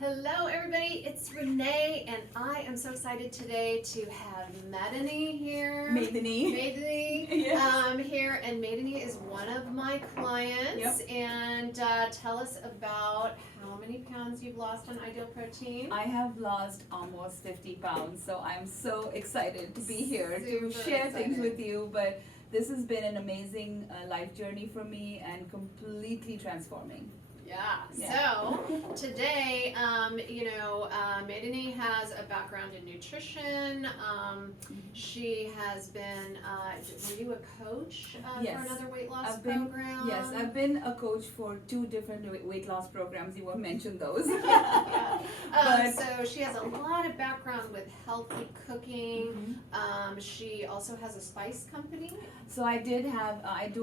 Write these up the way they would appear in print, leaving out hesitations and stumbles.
Hello, everybody. It's Renee, and I am so excited today to have Medini here. Medini. Medini Yes. here, and Medini is one of my clients. Yep. And tell us about how many pounds you've lost on Ideal Protein. I have lost almost 50 pounds, so I'm so excited to be here to Super share things excited. with you. But this has been an amazing life journey for me and completely transforming. Yeah. Yeah. So today, Medini has a background in nutrition. She has been. Were you a coach Yes. for another weight loss I've been program? yes, I've been a coach for two different weight loss programs. You won't mention those. Yeah. But So she has a lot of background with healthy cooking. She also has a spice company. so I do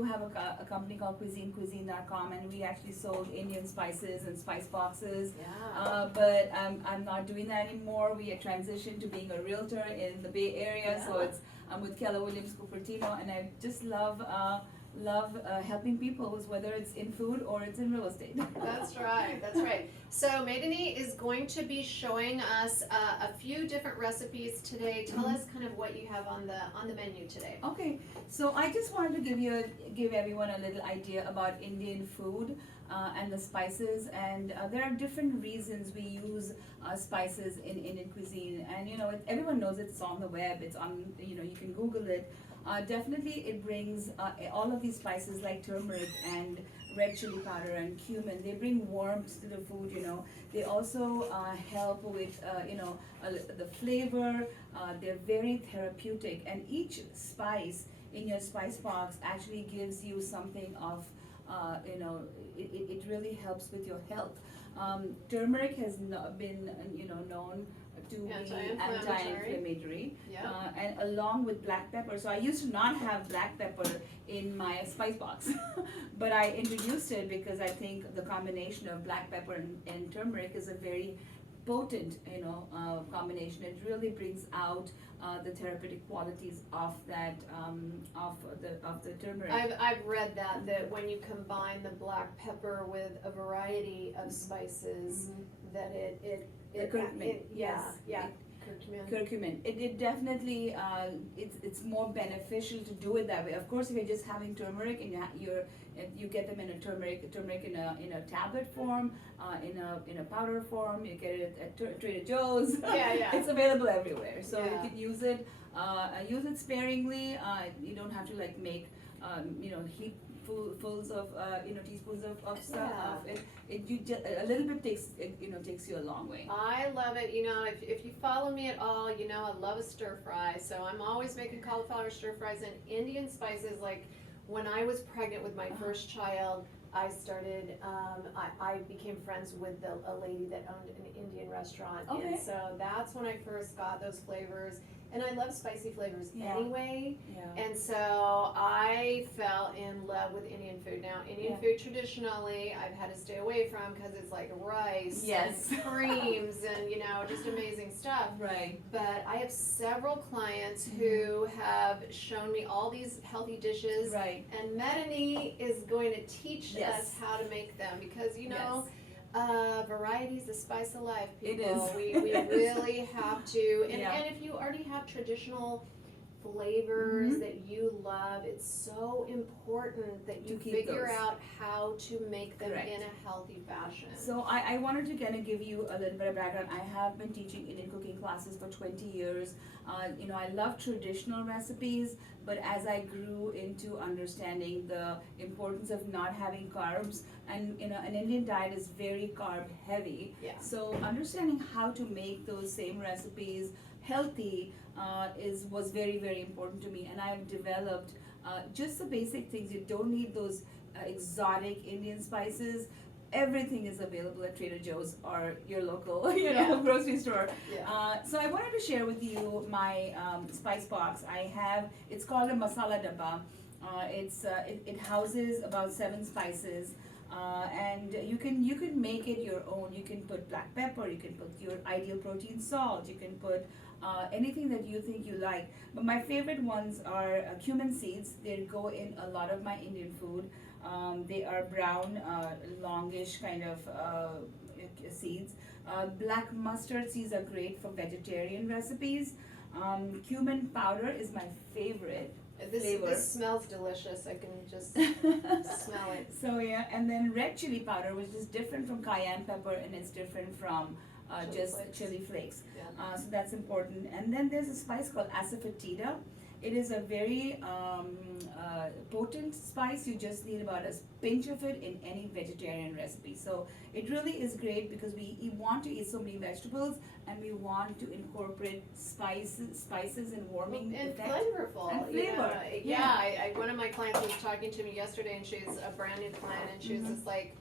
have a company called cuisine.com, and we actually sold Indian spices and spice boxes. Yeah. But I'm not doing that anymore. We had transitioned to being a realtor in the Bay Area, so I'm with Keller Williams Cupertino, and I just love helping people, whether it's in food or it's in real estate. That's right. That's right. So Medini is going to be showing us a few different recipes today. Tell us kind of what you have on the menu today. Okay, so I just wanted to give everyone a little idea about Indian food and the spices, and there are different reasons we use spices in Indian cuisine, and everyone knows it's on the web. It's on, you can Google it. Definitely, it brings all of these spices like turmeric and red chili powder and cumin. They bring warmth to the food. They also help with the flavor. They're very therapeutic, and each spice in your spice box actually gives you something of it really helps with your health. Turmeric has been known to be anti-inflammatory, Yeah. and along with black pepper. So I used to not have black pepper in my spice box, but I introduced it because I think the combination of black pepper and turmeric is a very potent combination. It really brings out the therapeutic qualities of that of the turmeric. I've read that when you combine the black pepper with a variety of spices, that The curcumin, yes. curcumin. Curcumin. It definitely it's more beneficial to do it that way. Of course, if you're just having turmeric and you get them in a turmeric in a tablet form, in a powder form. You get it at Trader Joe's. Yeah. It's available everywhere, so you Yeah. can use it. Use it sparingly. You don't have to like make heap fulls of teaspoons of stuff. Yeah. It you just a little bit takes you a long way. I love it. If you follow me at all, I love a stir fry. So I'm always making cauliflower stir fries and Indian spices. Like when I was pregnant with my first child, I started. I became friends with a lady that owned an Indian restaurant, Okay. and so that's when I first got those flavors. And I love spicy flavors Yeah. anyway. Yeah. And so I fell in love with Indian food. Now, Indian Yeah. food traditionally I've had to stay away from because it's like rice Yes. and creams and just amazing stuff. Right. But I have several clients who have shown me all these healthy dishes, Right. and Medini is going to teach Yes. us how to make them because Yes. variety is the spice of life, It people. is. We really have to. And, Yeah. and if you already have traditional flavors that you love, it's so important that you To keep figure those. out how to make them Correct. in a healthy fashion. So I wanted to kind of give you a little bit of background. I have been teaching Indian cooking classes for 20 years. I love traditional recipes, but as I grew into understanding the importance of not having carbs, and an Indian diet is very carb heavy. Yeah. So understanding how to make those same recipes healthy was very, very important to me, and I've developed just the basic things. You don't need those exotic Indian spices. Everything is available at Trader Joe's or your local, Yeah. grocery store. Yeah. So I wanted to share with you my spice box. It's called a masala dabba. It houses about 7 spices. And you can make it your own. You can put black pepper, you can put your ideal protein salt, you can put anything that you think you like. But my favorite ones are cumin seeds. They go in a lot of my Indian food. They are brown, longish kind of seeds. Black mustard seeds are great for vegetarian recipes. Cumin powder is my favorite flavor. This smells delicious. I can just smell it. So yeah, and then red chili powder, which is different from cayenne pepper and it's different from Chili just flakes. chili flakes. Yeah. So that's important. And then there's a spice called asafoetida. It is a very potent spice. You just need about a pinch of it in any vegetarian recipe. So it really is great because we want to eat so many vegetables and we want to incorporate spices and warming And effect. flavorful. And you know. flavor. Yeah, one of my clients was talking to me yesterday, and she's a brand new client, and she was just like,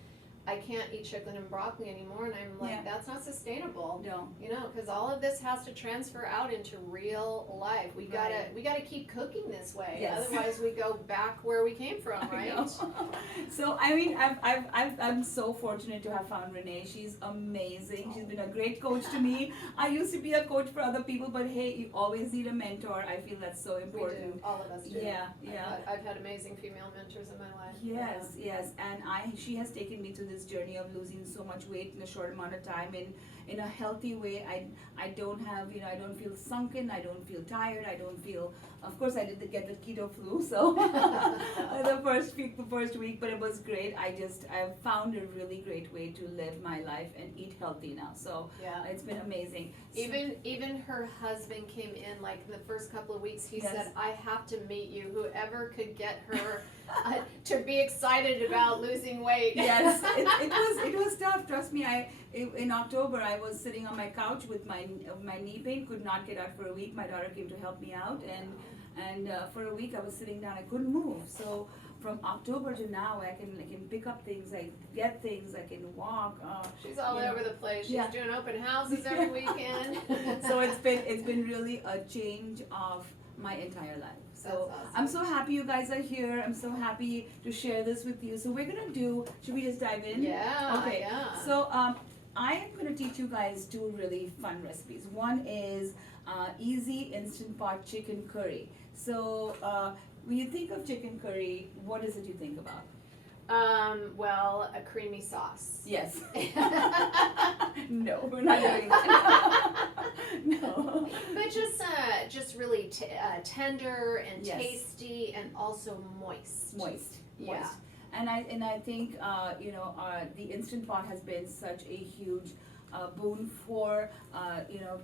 I can't eat chicken and broccoli anymore, and I'm like, Yeah. that's not sustainable. No. You know, because all of this has to transfer out into real life. We gotta keep cooking this way. Yes. Otherwise, we go back where we came from, I right? know. So I mean, I'm so fortunate to have found Renee. She's amazing. She's been a great coach to me. I used to be a coach for other people, but hey, you always need a mentor. I feel that's so We important. do. All of us do. Yeah, I've had amazing female mentors in my life. Yes, yes, and she has taken me to this journey of losing so much weight in a short amount of time in a healthy way. I don't have, I don't feel sunken, I don't feel tired, I don't feel, of course I did get the keto flu, so the first week, but it was great. I've found a really great way to live my life and eat healthy now, so Yeah. it's been amazing. Even her husband came in like in the first couple of weeks. He Yes. said, "I have to meet you. Whoever could get her to be excited about losing weight." Yes, it was tough. Trust me. In October I was sitting on my couch with my knee pain, could not get out for a week. My daughter came to help me out, and for a week I was sitting down. I couldn't move. So from October to now, I can pick up things, I get things, I can walk. She's all you know. over the place. She's Yeah. doing open houses every weekend. So it's been really a change of my entire life. So That's awesome. I'm so happy you guys are here. I'm so happy to share this with you. So we're gonna should we just dive in? Yeah. Okay. Yeah. So I am going to teach you guys two really fun recipes. One is easy instant pot chicken curry. So when you think of chicken curry, what is it you think about? Well, a creamy sauce. Yes. No, we're not doing that. No. But just really tender and Yes. tasty and also moist. Moist. Yeah. And I think the instant pot has been such a huge boon for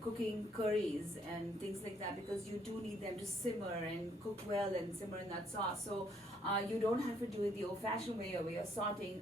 cooking curries and things like that, because you do need them to simmer and cook well and simmer in that sauce. So you don't have to do it the old-fashioned way, where you're sauteing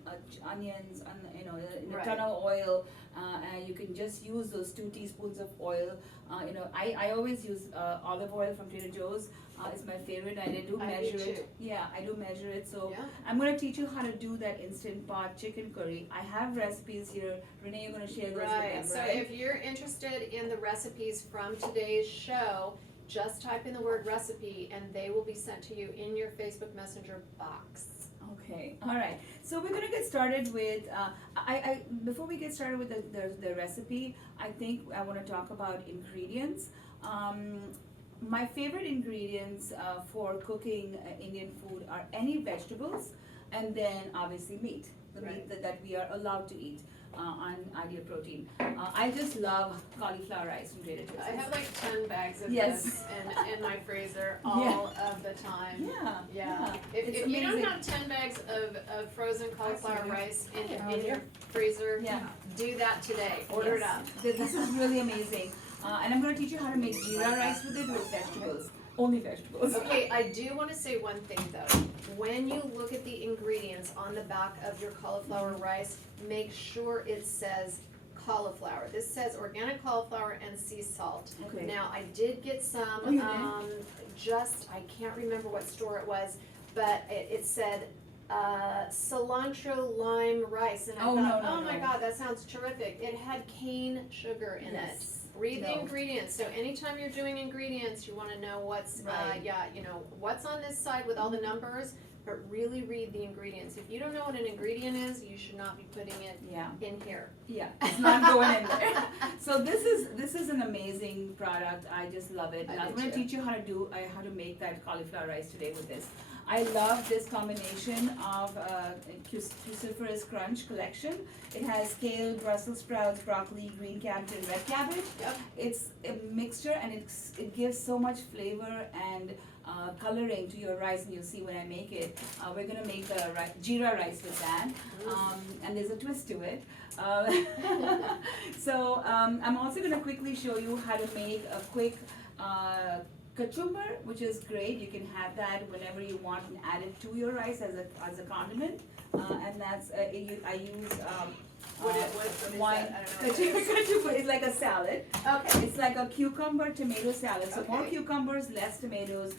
onions in a Right. ton of oil. And you can just use those 2 teaspoons of oil. I always use olive oil from Trader Joe's. It's my favorite, and I do measure it. too. Yeah, I do measure it. So Yeah. I'm going to teach you how to do that instant pot chicken curry. I have recipes here. Renee, you're going to share those with Right, them, so right? if you're interested in the recipes from today's show, just type in the word recipe and they will be sent to you in your Facebook Messenger box. Okay, all right. So we're gonna get started with. Before we get started with the recipe, I think I want to talk about ingredients. My favorite ingredients for cooking Indian food are any vegetables, and then obviously meat. The meat that we are allowed to eat on Ideal Protein. I just love cauliflower rice from Trader Joe's. I have like 10 bags of Yes. this in my freezer all of the time. Yeah. If It's you don't amazing. have 10 bags of frozen cauliflower Absolutely. rice Yeah. in your freezer, Yeah. do that today. Order it up. This is really amazing. And I'm going to teach you how to make jeera rice with it with vegetables. Only vegetables. Okay, I do want to say one thing though. When you look at the ingredients on the back of your cauliflower rice, make sure it says cauliflower. This says organic cauliflower and sea salt. Okay. Now, I did get some, Oh, you did? I can't remember what store it was, but it said cilantro lime rice, and I Oh, thought, no, oh my no. God, that sounds terrific. It had cane sugar in it. Yes. Read the No. ingredients. So anytime you're doing ingredients, you want to know what's Right. what's on this side with all the numbers, but really read the ingredients. If you don't know what an ingredient is, you should not be putting it Yeah. in here. Yeah, it's not going in there. So this is an amazing product. I just love it. I And I'm do going to too. teach you how to make that cauliflower rice today with this. I love this combination of cruciferous crunch collection. It has kale, Brussels sprouts, broccoli, green cabbage, and red cabbage. Yep. It's a mixture, and it gives so much flavor and coloring to your rice, and you'll see when I make it. We're gonna make the jeera rice with that, and there's a twist to it. So I'm also gonna quickly show you how to make a quick cucumber, which is great. You can have that whenever you want and add it to your rice as a condiment. And that's I use What is wine. that? I don't know. Cucumber is like a salad. Okay. It's like a cucumber tomato salad. So more Okay. cucumbers, less tomatoes,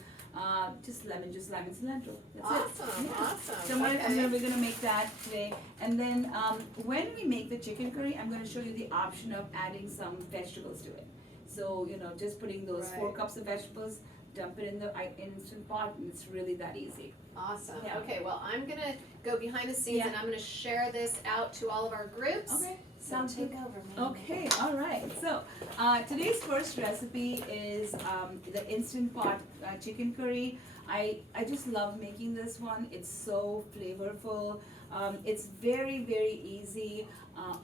just lemon, cilantro. That's Awesome, it. awesome. So we're gonna make that today, and then when we make the chicken curry, I'm gonna show you the option of adding some vegetables to it. So just putting those 4 Right. cups of vegetables, dump it in the instant pot, and it's really that easy. Awesome. Yeah. Okay, well, I'm gonna go behind the scenes Yeah. and I'm gonna share this out to all of our groups. Okay, So sounds take good. over, man. Okay, all right. So today's first recipe is the instant pot chicken curry. I just love making this one. It's so flavorful. It's very, very easy.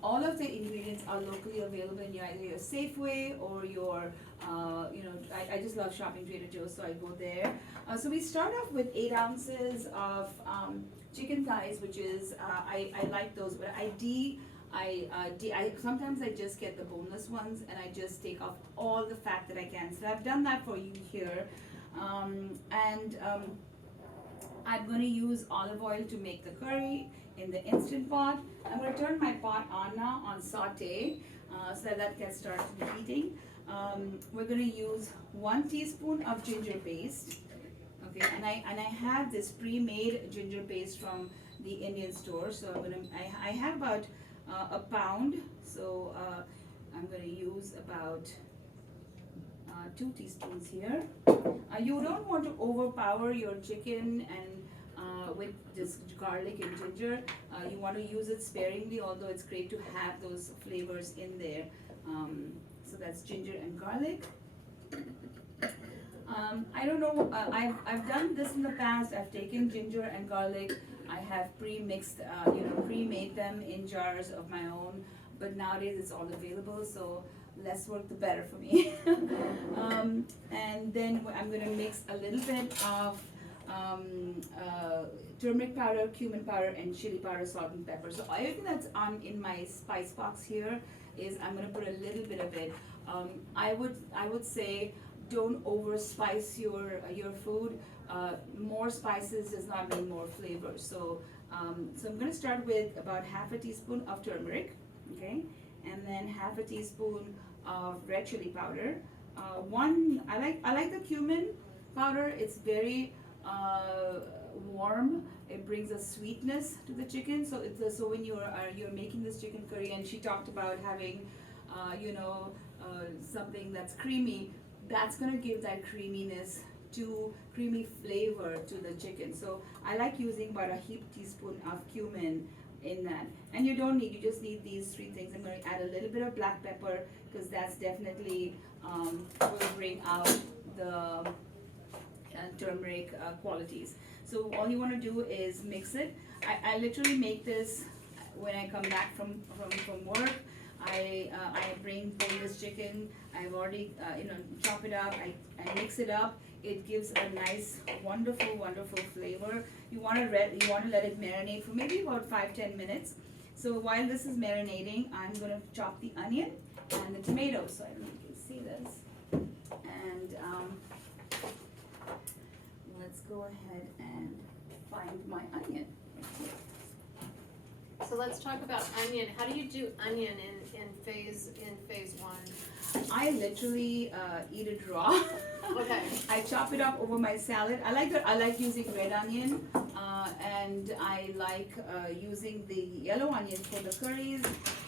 All of the ingredients are locally available in either your Safeway or your, I just love shopping Trader Joe's, so I go there. So we start off with 8 ounces of chicken thighs, which is, I like those, but I sometimes I just get the boneless ones and I just take off all the fat that I can. So I've done that for you here. I'm going to use olive oil to make the curry in the instant pot. I'm going to turn my pot on now on saute so that can start heating. We're going to use 1 teaspoon of ginger paste. Okay, and I have this pre-made ginger paste from the Indian store. So I have about a pound. So I'm going to use about 2 teaspoons here. You don't want to overpower your chicken and with just garlic and ginger. You want to use it sparingly, although it's great to have those flavors in there. So that's ginger and garlic. I don't know, I've done this in the past. I've taken ginger and garlic. I have pre-mixed, pre-made them in jars of my own. But nowadays it's all available, so less work the better for me. And then I'm going to mix a little bit of turmeric powder, cumin powder, and chili powder, salt and pepper. So everything that's in my spice box here is I'm going to put a little bit of it. I would say don't over spice your food. More spices does not mean more flavor. So so I'm going to start with about half a teaspoon of turmeric, okay, and then half a teaspoon of red chili powder. I like the cumin powder. It's very warm. It brings a sweetness to the chicken. So so when you're making this chicken curry, and she talked about having something that's creamy, that's gonna give that creamy flavor to the chicken. So I like using about a heaped teaspoon of cumin in that. And you just need these 3 things. I'm going to add a little bit of black pepper because that's definitely will bring out the turmeric qualities. So all you want to do is mix it. I literally make this when I come back from work. I bring boneless chicken. I've already chop it up. I mix it up. It gives a nice, wonderful flavor. You want to let it marinate for maybe about 5-10 minutes. So while this is marinating, I'm going to chop the onion and the tomatoes. So I don't know if you can see this. And let's go ahead and find my onion. So let's talk about onion. How do you do onion in phase 1? I literally eat it raw. Okay. I chop it up over my salad. I like using red onion, and I like using the yellow onion for the curries.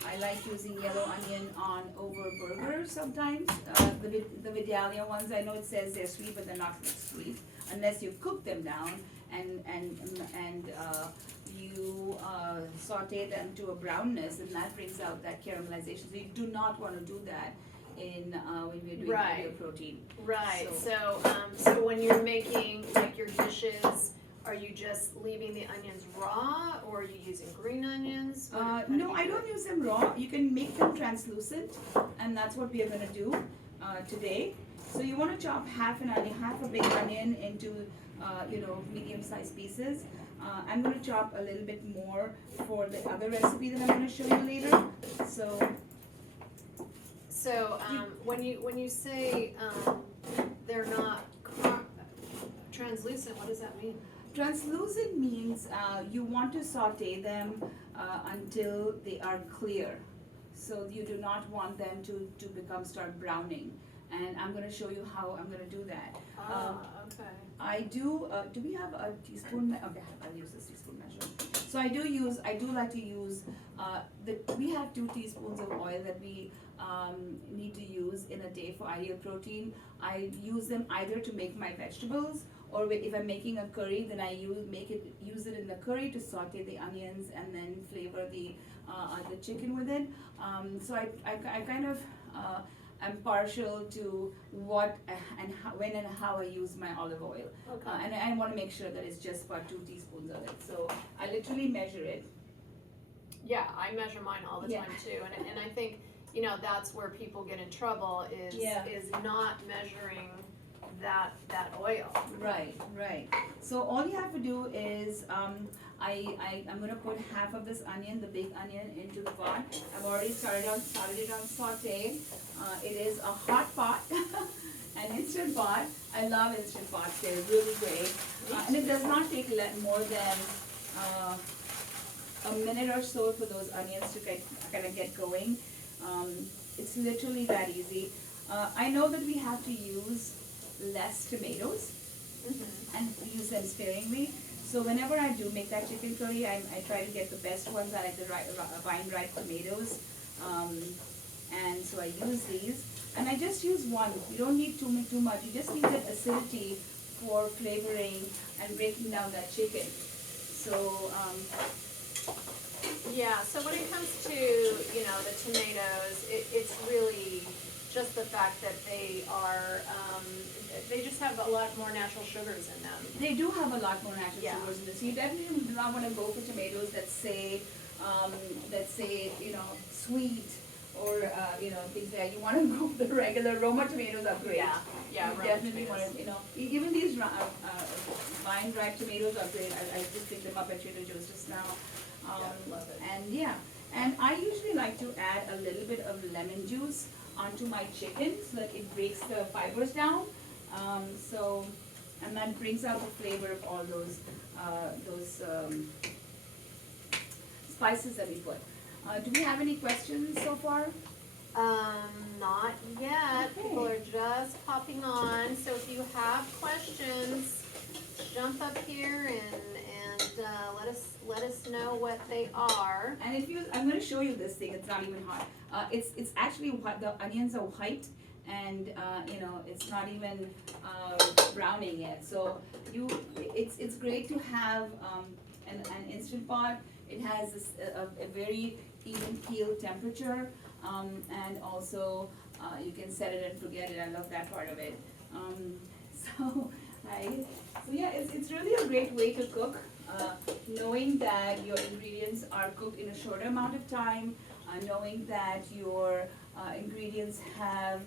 I like using yellow onion over burgers sometimes. The Vidalia ones, I know it says they're sweet, but they're not sweet unless you cook them down and you saute them to a brownness, and that brings out that caramelization. So you do not want to do that when we're doing Right. your protein. Right. So- So when you're making like your dishes are you just leaving the onions raw, or are you using green onions? No, I don't use them raw. You can make them translucent, and that's what we are gonna do today. So you want to chop half a big onion into medium-sized pieces. I'm gonna chop a little bit more for the other recipe that I'm gonna show you later. So when you say they're not translucent, what does that mean? Translucent means you want to saute them until they are clear. So you do not want them to start browning. And I'm going to show you how I'm going to do that. Okay. I do we have a teaspoon? Okay, I'll use this teaspoon measure. So I do like to use, we have 2 teaspoons of oil that we need to use in a day for ideal protein. I use them either to make my vegetables, or if I'm making a curry, then I use it in the curry to saute the onions and then flavor the chicken with it. So I kind of I'm partial to what and how, when and how I use my olive oil. Okay. And I want to make sure that it's just about 2 teaspoons of it. So I literally measure it. Yeah, I measure mine all the Yeah. time too, and I think that's where people get in trouble is not measuring that oil. Right. So all you have to do is I'm gonna put half of this onion, the big onion, into the pot. I've already started it on saute. It is a hot pot, an instant pot. I love instant pots; they're really great, and it does not take more than a minute or so for those onions to kind of get going. It's literally that easy. I know that we have to use less tomatoes and use them sparingly. So whenever I do make that chicken curry, I try to get the best ones. I like the vine-ripe tomatoes, and so I use these. And I just use one. You don't need too much. You just need that acidity for flavoring and breaking down that chicken. So Yeah, so when it comes to, the tomatoes, it's really just the fact that they are, they just have a lot more natural sugars in them. they do have a lot more natural Yeah. sugars in this. You definitely do not want to go for tomatoes that say sweet or things like that. You want to go for the regular Roma tomatoes are great. Yeah, You Roma definitely tomatoes. want to, even these vine-ripe tomatoes are great. I just picked them up at Trader Joe's just now. Love it. And I usually like to add a little bit of lemon juice onto my chicken so that it breaks the fibers down. And that brings out the flavor of all those spices that we put. Do we have any questions so far? Not yet. Okay. People are just popping on. So if you have questions, jump up here and let us know what they are. And I'm going to show you this thing. It's not even hot. It's actually what the onions are white, and it's not even browning yet. So it's great to have an instant pot. It has a very even keel temperature, and also you can set it and forget it. I love that part of it. So it's really a great way to cook. Knowing that your ingredients are cooked in a shorter amount of time, knowing that your ingredients have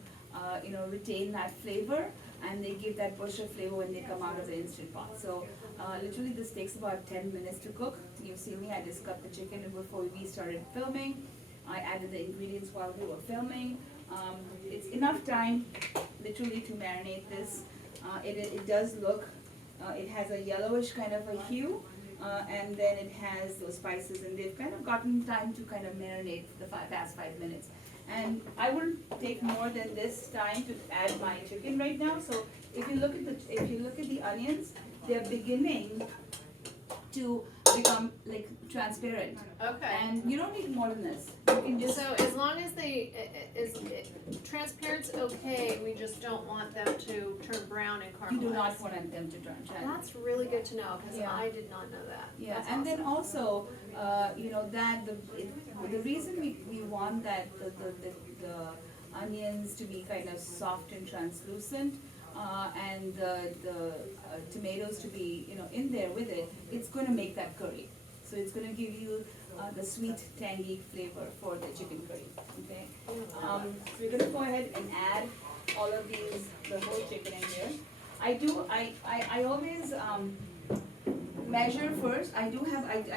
retain that flavor, and they give that burst of flavor when they come out of the instant pot. So literally this takes about 10 minutes to cook. You see me, I just cut the chicken before we started filming. I added the ingredients while we were filming. It's enough time literally to marinate this. It does look, it has a yellowish kind of a hue, and then it has those spices, and they've kind of gotten time to kind of marinate the past 5 minutes. And I wouldn't take more than this time to add my chicken right now. So if you look at the onions, they're beginning to become like transparent. Okay. And you don't need more than this. You can just So as long as transparent's okay, we just don't want them to turn brown and caramelize. you do not want them to turn transparent. That's really good to know, because Yeah. I did not know that. Yeah, That's and then awesome. also, the reason we want that the onions to be kind of soft and translucent and the tomatoes to be in there with it, it's going to make that curry. So it's going to give you the sweet tangy flavor for the chicken curry. Okay. So we're going to go ahead and add all of the whole chicken in here. I always measure first. I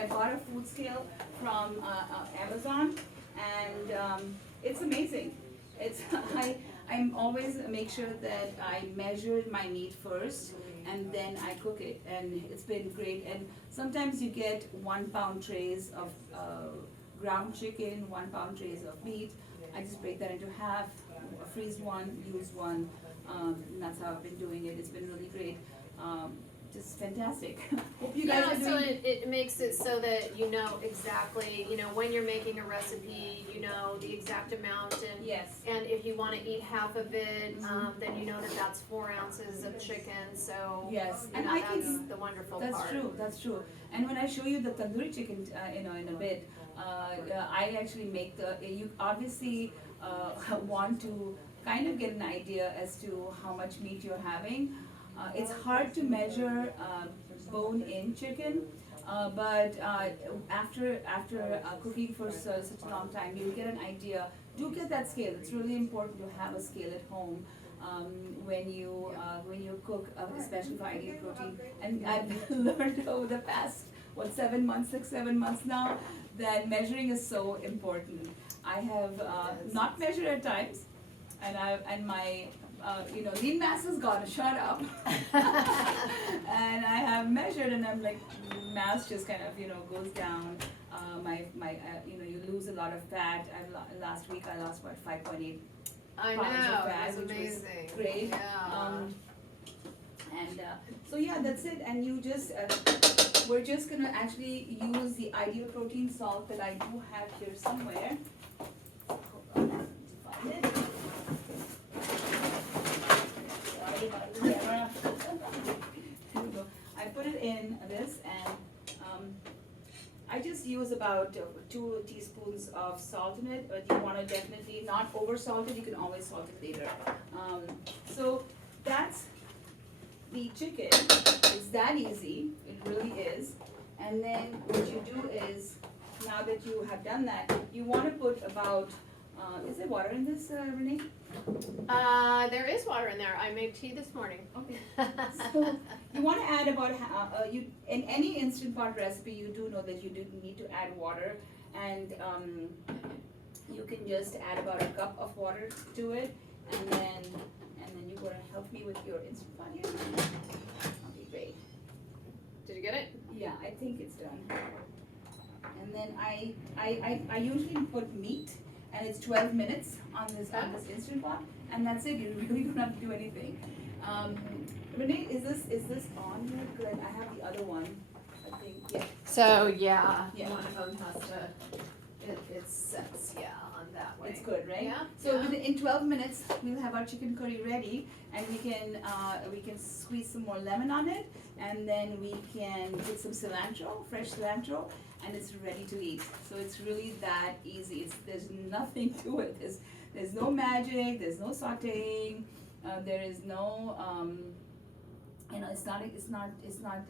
bought a food scale from Amazon, and it's amazing. I'm always make sure that I measure my meat first and then I cook it, and it's been great. And sometimes you get 1 pound trays of ground chicken, 1 pound trays of meat. I just break that into half, freeze one, use one. And that's how I've been doing it. It's been really great. Just fantastic. Hope you guys are doing. So it makes it so that you know exactly, when you're making a recipe, you know the exact amount, and Yes. and if you want to eat half of it, then you know that that's 4 ounces of chicken. So Yes, and I that's can. the wonderful That's part. true. That's true. And when I show you the tandoori chicken, in a bit, I actually make you obviously want to kind of get an idea as to how much meat you're having. It's hard to measure bone-in chicken, but after cooking for such a long time, you'll get an idea. Do get that scale. It's really important to have a scale at home when you cook, especially for ideal protein. And I've learned over the past 7 months, 6-7 months now, that measuring is so important. I have not measured at times, and my lean mass has gone shot up, and I have measured, and I'm like, mass just kind of goes down. You lose a lot of fat. Last week I lost about 5.8 I pounds know, of fat, it's which was amazing. great. Yeah. And so yeah, that's it. And you just we're just gonna actually use the ideal protein salt that I do have here somewhere. Hold on, find it. Sorry about the camera. Here we go. I put it in this, and I just use about 2 teaspoons of salt in it, but you want to definitely not over salt it. You can always salt it later. So that's the chicken. It's that easy. It really is. And then what you do is, now that you have done that, you want to put about, is there water in this, Renee? There is water in there. I made tea this morning. Okay. So you want to add about, in any Instant Pot recipe, you do know that you do need to add water, and you can just add about a cup of water to it, and then you're going to help me with your Instant Pot here. Okay, great. Did you get it? Yeah, I think it's done. And then I usually put meat, and it's 12 minutes on this Instant Pot, and that's it. You really don't have to do anything. Renee, is this on here? Because I have the other one. I think, yeah. So yeah, Yeah. one of them has to. It sets on that way. It's good, right? Yeah. So yeah. in 12 minutes, we'll have our chicken curry ready, and we can squeeze some more lemon on it, and then we can put some cilantro, fresh cilantro, and it's ready to eat. So it's really that easy. There's nothing to it. There's no magic. There's no sautéing. There is no it's not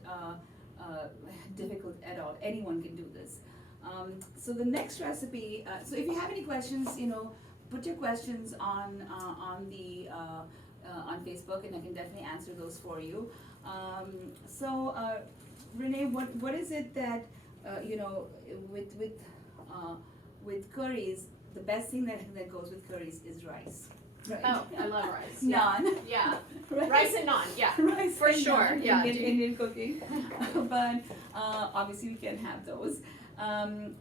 difficult at all. Anyone can do this. So the next recipe. So if you have any questions, put your questions on Facebook, and I can definitely answer those for you. Renee, what is it that with curries, the best thing that goes with curries is rice. Right. Oh, I love rice. Naan. Yeah. Right. Rice and naan. Yeah. Rice For and sure, naan, yeah. Indian cooking. But obviously we can't have those.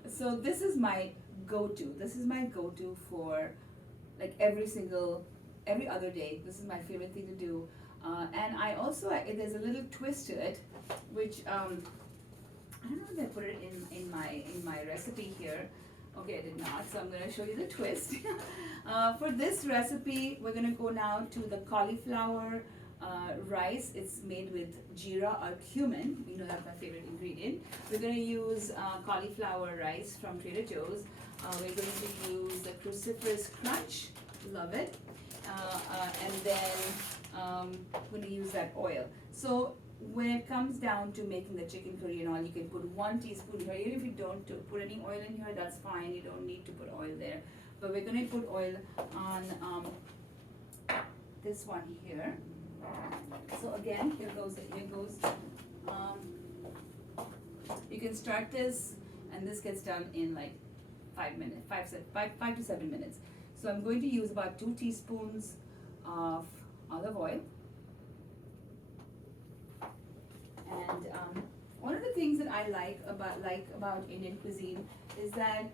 So this is my go-to. This is my go-to for like every other day. This is my favorite thing to do. And I also, there's a little twist to it, which I don't know if I put it in my recipe here. Okay, I did not, so I'm going to show you the twist. For this recipe, we're going to go now to the cauliflower rice. It's made with jeera or cumin. You know that's my favorite ingredient. We're going to use cauliflower rice from Trader Joe's. We're going to use the cruciferous crunch. Love it. and then I'm going to use that oil. So when it comes down to making the chicken curry and all, you can put 1 teaspoon here. Even if you don't put any oil in here, that's fine. You don't need to put oil there. But we're going to put oil on this one here. So again, here goes. You can start this, and this gets done in like 5 minutes, 5 to 7 minutes. So I'm going to use about 2 teaspoons of olive oil. And one of the things that I like about Indian cuisine is that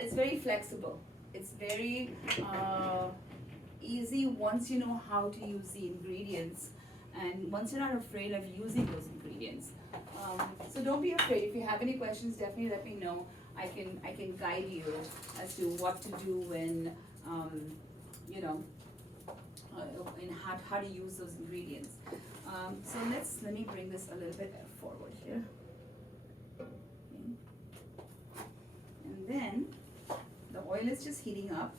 it's very flexible. It's very easy once you know how to use the ingredients, and once you're not afraid of using those ingredients. So don't be afraid. If you have any questions, definitely let me know. I can guide you as to what to do when you know, and how to use those ingredients. So let me bring this a little bit forward here. Okay. And then the oil is just heating up.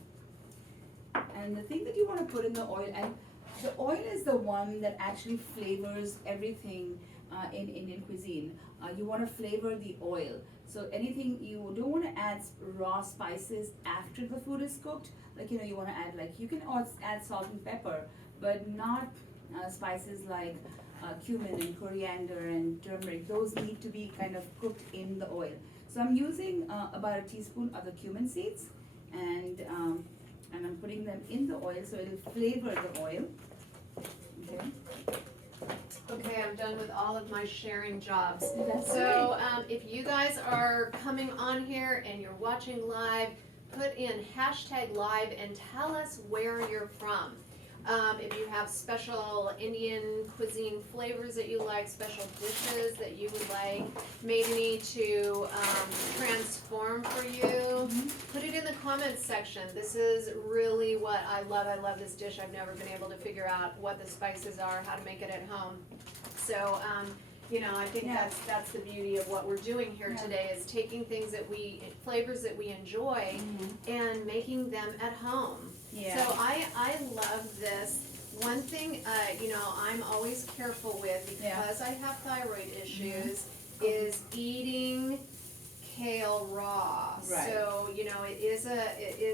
And the thing that you want to put in the oil, and the oil is the one that actually flavors everything in Indian cuisine. You want to flavor the oil. So anything, you don't want to add raw spices after the food is cooked. Like, you know, you want to add, like, you can add salt and pepper, but not spices like cumin and coriander and turmeric. Those need to be kind of cooked in the oil. So I'm using about 1 teaspoon of the cumin seeds, and I'm putting them in the oil so it'll flavor the oil. Okay. Okay, I'm done with all of my sharing jobs. That's So if you guys are coming on here and you're watching live, put in #live and tell us where you're from. If you have special Indian cuisine flavors that you like, special dishes that you would like Medini to transform for you, put it in the comments section. This is really what I love. I love this dish. I've never been able to figure out what the spices are, how to make it at home. So, you know, I think that's the beauty of what we're doing here today, is taking things that flavors that we enjoy and making them at home. Yeah. So I love this. One thing, you know, I'm always careful with, because I have thyroid issues, is eating kale raw. Right. So, you know, it is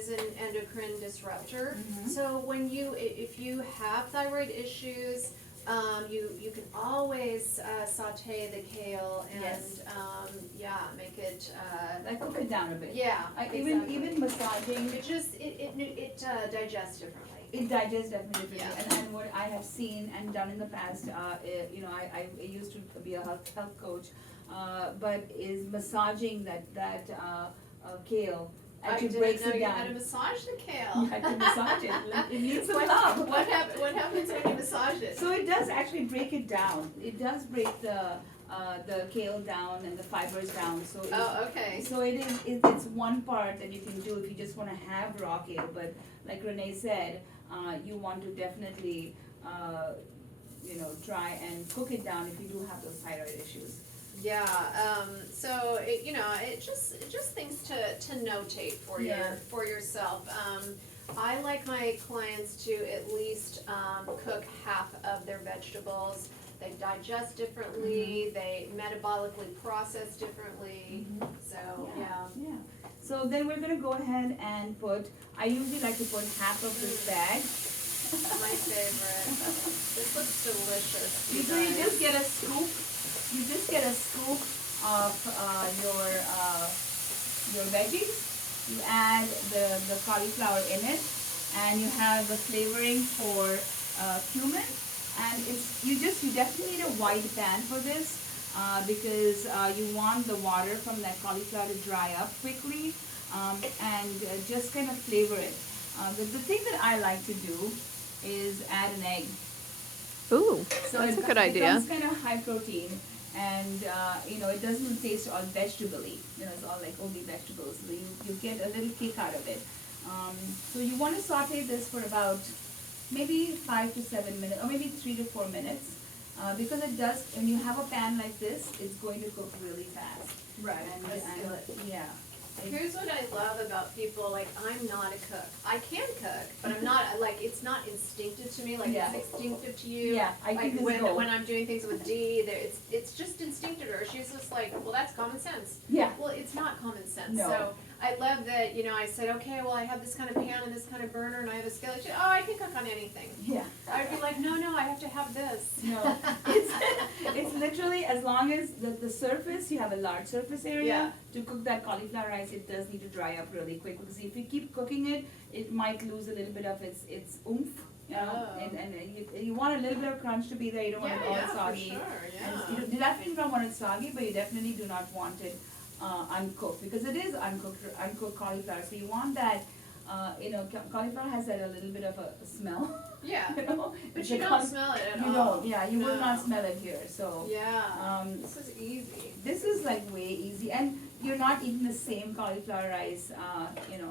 an endocrine disruptor. So if you have thyroid issues, you can always saute the kale and make it I cook it down a bit. Even massaging. It digests differently. It digests definitely. Yeah. And what I have seen and done in the past, you know, I used to be a health coach, but is massaging that kale. Actually breaks it down. You had to massage the kale. You had to massage it. It needs some love. What happens when you massage it? So it does actually break it down. It does break the kale down and the fibers down. So okay. So it's one part that you can do if you just want to have raw kale. But like Renee said, you want to definitely you know, try and cook it down if you do have those thyroid issues. Yeah, so it just things to notate for yourself. I like my clients to at least cook half of their vegetables. They digest differently. They metabolically process differently. So yeah. So then we're gonna go ahead and I usually like to put half of this bag. My favorite. This looks delicious. So you just get a scoop. You just get a scoop of your veggies. You add the cauliflower in it, and you have the flavoring for cumin. And you definitely need a wide pan for this because you want the water from that cauliflower to dry up quickly and just kind of flavor it. The thing that I like to do is add an egg. Ooh, so that's a good It idea. becomes kind of high protein, and you know, it doesn't taste all vegetable-y. You know, it's all like only vegetables. So you get a little kick out of it. So you want to saute this for about maybe 5 to 7 minutes, or maybe 3 to 4 minutes, because it does. When you have a pan like this, it's going to cook really fast. Right. Yeah. Here's what I love about people, like, I'm not a cook. I can cook, but I'm not, like, it's not instinctive to me, like, Yeah. it's instinctive to you. Yeah, I Like, think this when, goes. when I'm doing things with Dee, it's just instinctive to her. She's just like, well, that's common sense. Yeah. Well, it's not common sense. No. So I love that, I said, okay, well, I have this kind of pan and this kind of burner and I have a skillet. She, oh, I can cook on anything. Yeah. I'd be like, no, I have to have this. No, it's literally as long as the surface, you have a large surface area. Yeah. To cook that cauliflower rice, it does need to dry up really quick, because if you keep cooking it, it might lose a little bit of its oomph. You know, Oh. and you want a little bit of crunch to be there. You don't want it all soggy. For sure, And you definitely don't want it soggy, but you definitely do not want it uncooked, because it is uncooked cauliflower. So you want that. Cauliflower has that a little bit of a smell. Yeah. You know, But It's you a don't smell it at all. You don't. Yeah, you will No. not smell it here. So. Yeah. This is easy. This is like way easy, and you're not eating the same cauliflower rice,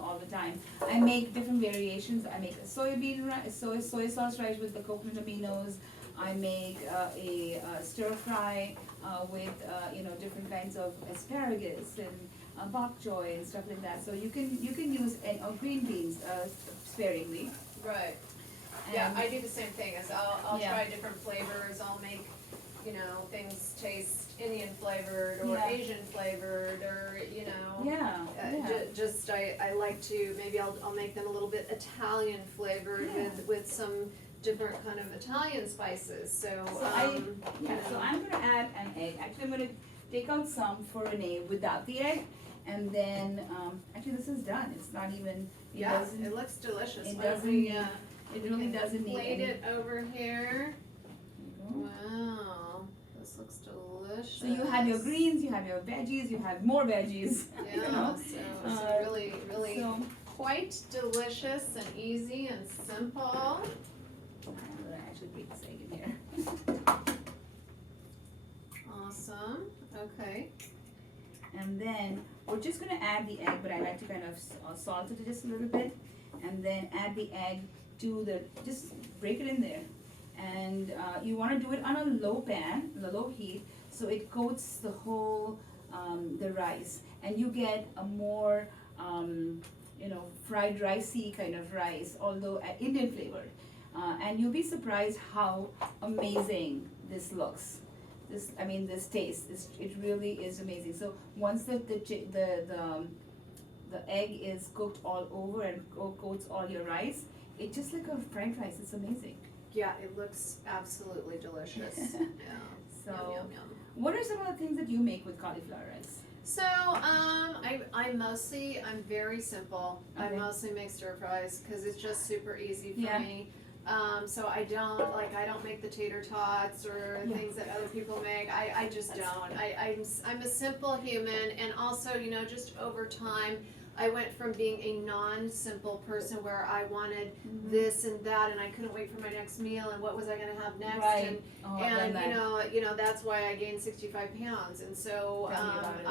all the time. I make different variations. I make a soybean rice, soy sauce rice with the coconut aminos. I make a stir fry with different kinds of asparagus and bok choy and stuff like that. So you can use green beans sparingly. Right. Yeah, And- I do the same thing. As I'll Yeah. try different flavors. I'll make, things taste Indian flavored or Yeah. Asian flavored or Yeah. Just I like to maybe I'll make them a little bit Italian flavored Yeah. with some different kind of Italian spices. So So so I'm gonna add an egg. Actually, I'm gonna take out some for Renee without the egg, and then actually this is done. It's not even. Doesn't- it looks delicious. it Why don't doesn't we, need- it really doesn't need plate any- it over here. There you go. Wow, this looks delicious. So you have your greens, you have your veggies, you have more veggies. Yeah, you know? so really So quite delicious and easy and simple. I'm gonna actually break this egg in here. Awesome, okay. And then we're just gonna add the egg, but I like to kind of salt it just a little bit, and then add the egg to just break it in there. And you wanna do it on a low pan, low heat, so it coats the whole, the rice. And you get a more, fried ricey kind of rice, although Indian flavored. And you'll be surprised how amazing this looks. This taste, it really is amazing. So once the egg is cooked all over and coats all your rice, it's just like a fried rice. It's amazing. Yeah, it looks absolutely delicious. Yeah. So, Yum, yum, yum. what are some of the things that you make with cauliflower rice? So, I'm very simple. Okay. I mostly make stir fries because it's just super easy for Yeah. me. So I don't make the tater tots or Yeah. things that other people make. I just don't. I'm a simple human, and also, just over time, I went from being a non-simple person where I wanted this and that, and I couldn't wait for my next meal, and what was I gonna have next, Right. Oh, I've and done that. that's why I gained 65 pounds, and so Tell me about it.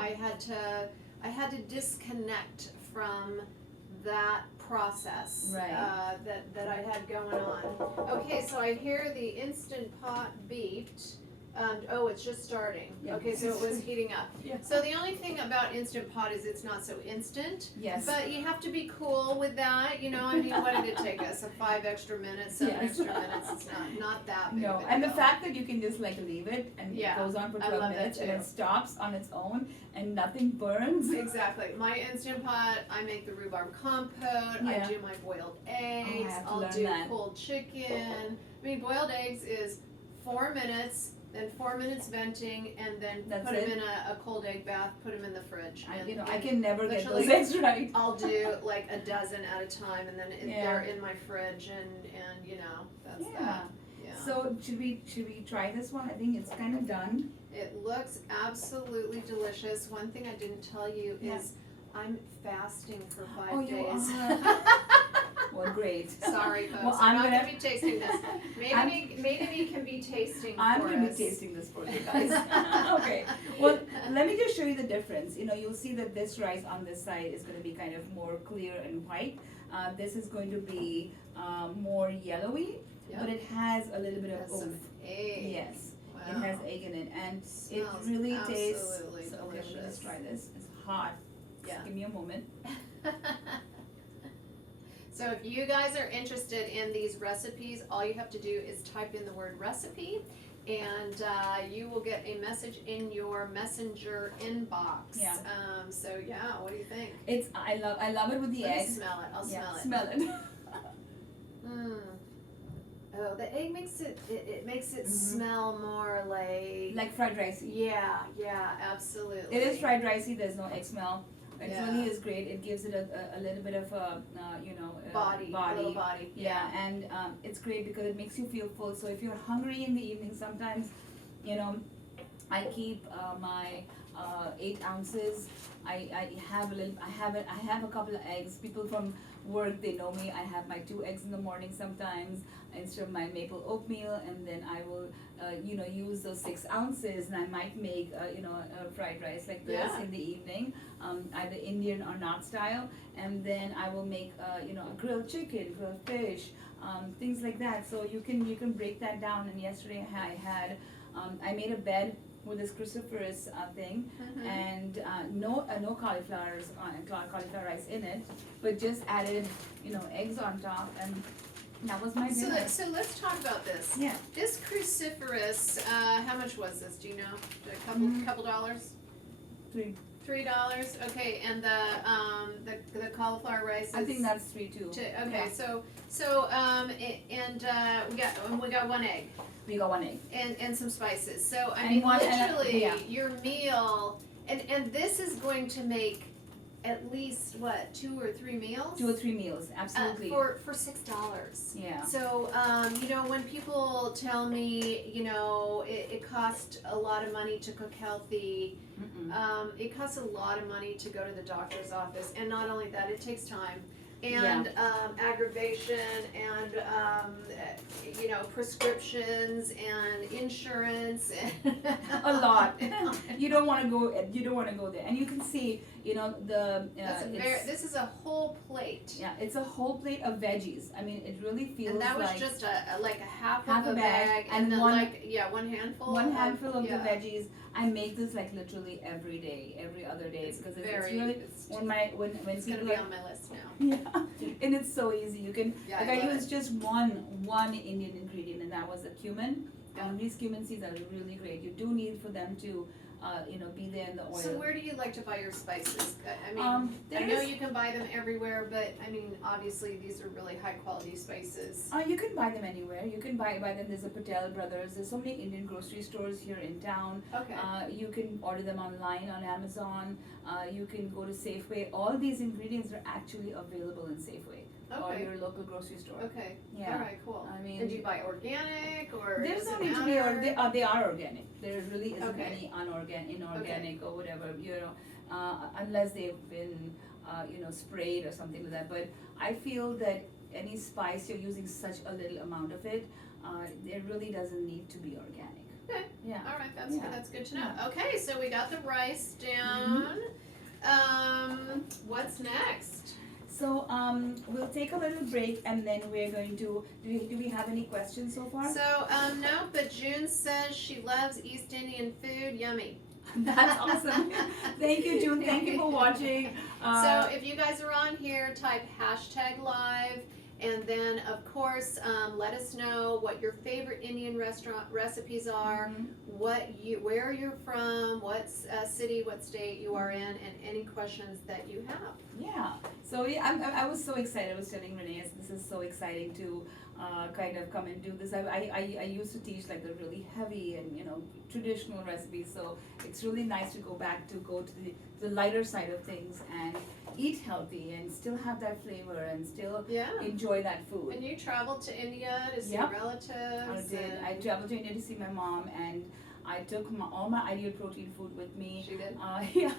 I had to disconnect from that process Right. that I had going on. Okay, so I hear the Instant Pot beeped. It's just starting. Yeah. Okay, so it was heating up. Yeah. So the only thing about Instant Pot is it's not so instant. Yes. But you have to be cool with that, what did it take us? 5 extra minutes, 7 Yes. extra minutes? It's not that big No, of a and the deal. fact that you can just leave it and Yeah, it goes on for I 12 love that minutes and too. it stops on its own and nothing burns. Exactly. My Instant Pot, I make the rhubarb compote, Yeah. I do my boiled eggs, have to I'll learn do that. cold chicken. Boiled eggs is 4 minutes, then 4 minutes venting, and then That's put them it? in a cold egg bath, put them in the fridge. I can never get those literally- eggs right. I'll do like a dozen at a time, and then Yeah. they're in my fridge, and that's Yeah. that. Yeah. So should we try this one? I think it's kind of done. It looks absolutely delicious. One thing I didn't tell you Yeah. is I'm fasting for 5 Oh, you days. are. Well, great. Sorry, folks. Well, I'm I'm not gonna- gonna be tasting this. Maybe can be tasting I'm for going to us. be tasting this for you guys. Okay. Well, let me just show you the difference. You'll see that this rice on this side is going to be kind of more clear and white. This is going to be more yellowy, but Yep. it has a little bit of Has some oomph. egg. Yes, it Wow. has egg in it, and it Smells really tastes. absolutely So, okay, let me delicious. just try this. It's hot. Yeah. Give me a moment. So if you guys are interested in these recipes, all you have to do is type in the word recipe, and you will get a message in your messenger inbox. Yeah. So yeah, what do you think? I love it with the Let me egg. smell it. I'll smell it. Smell it. Mm. Oh, the egg makes it makes it Mhm. smell more Like fried rice. Yeah, absolutely. It is fried ricey. There's no egg smell. It Yeah. really is great. It gives it a little bit of a body, a little body. Yeah, and it's great because it makes you feel full. So if you're hungry in the evening, sometimes, I keep my 8 ounces. I have a couple of eggs. People from work, they know me. I have my 2 eggs in the morning sometimes instead of my maple oatmeal, and then I will use those 6 ounces, and I might make a fried rice like this Yeah. in the evening, either Indian or not style, and then I will make a grilled chicken, grilled fish, things like that. So you can break that down. And yesterday I made a bed with this cruciferous thing, Mhm. and no cauliflower rice in it, but just added eggs on top, and that was my dinner. So let's talk about this. Yeah. This cruciferous, how much was this? Do you know? Couple dollars? $3. Okay, and the cauliflower rice. I think that's 3 too. Okay, Yeah. we got 1 egg. We got 1 egg. And some spices. So I And mean, one- literally, yeah. your meal, and this is going to make at least what 2 or 3 meals. 2 or 3 meals, absolutely. For $6. Yeah. So when people tell me it costs a lot of money to cook healthy, Mm-mm. it costs a lot of money to go to the doctor's office, and not only that, it takes time. And aggravation, and prescriptions, and insurance, and A lot. You don't want to go there, and you can see this is a whole plate. yeah, it's a whole plate of veggies. I mean, it really feels And that was like just a half half of a a bag, bag, and then one handful. handful of yeah. the veggies. I make this like literally every day, every other day, because it's really it's when it's gonna people be are on my list now. yeah, and it's so easy. You can Yeah, I love used just one Indian ingredient, and that was the cumin. Yeah. These cumin seeds are really great. You do need for them to be there in the oil. So where do you like to buy your spices? I mean, I there know is- you can buy them everywhere, but I mean, obviously these are really high quality spices. You can buy them anywhere. You can buy them. There's a Patel Brothers. There's so many Indian grocery stores here in town. Okay. You can order them online on Amazon. You can go to Safeway. All these ingredients are actually available in Safeway or Okay. your local grocery store. Okay. Yeah. All right. Cool. I mean, and do you buy organic or? there's does no it need to be matter? they are organic. There really isn't Okay. any inorganic or whatever, unless they've been sprayed or something like that. But I feel that any spice, you're using such a little amount of it, it really doesn't need to be organic. Okay. Yeah. All right. Yeah. That's good to know. Okay. So we got the rice down. What's next? So we'll take a little break, and then we're going to. Do we have any questions so far? So no, but June says she loves East Indian food. Yummy. That's awesome. Thank you, June. Thank you for watching. So if you guys are on here, type #live, and then of course let us know what your favorite Indian restaurant recipes are, Mhm. where you're from, what city, what state you are in, and any questions that you have. Yeah. So yeah, I was so excited. I was telling Renee, this is so exciting to kind of come and do this. I used to teach like the really heavy and traditional recipes. So it's really nice to go to the lighter side of things and eat healthy and still have that flavor and still Yeah. enjoy that food. And you traveled to India to see Yep. relatives. I did. I traveled to India to see my mom, and I took all my ideal protein food with me. She did. Yeah,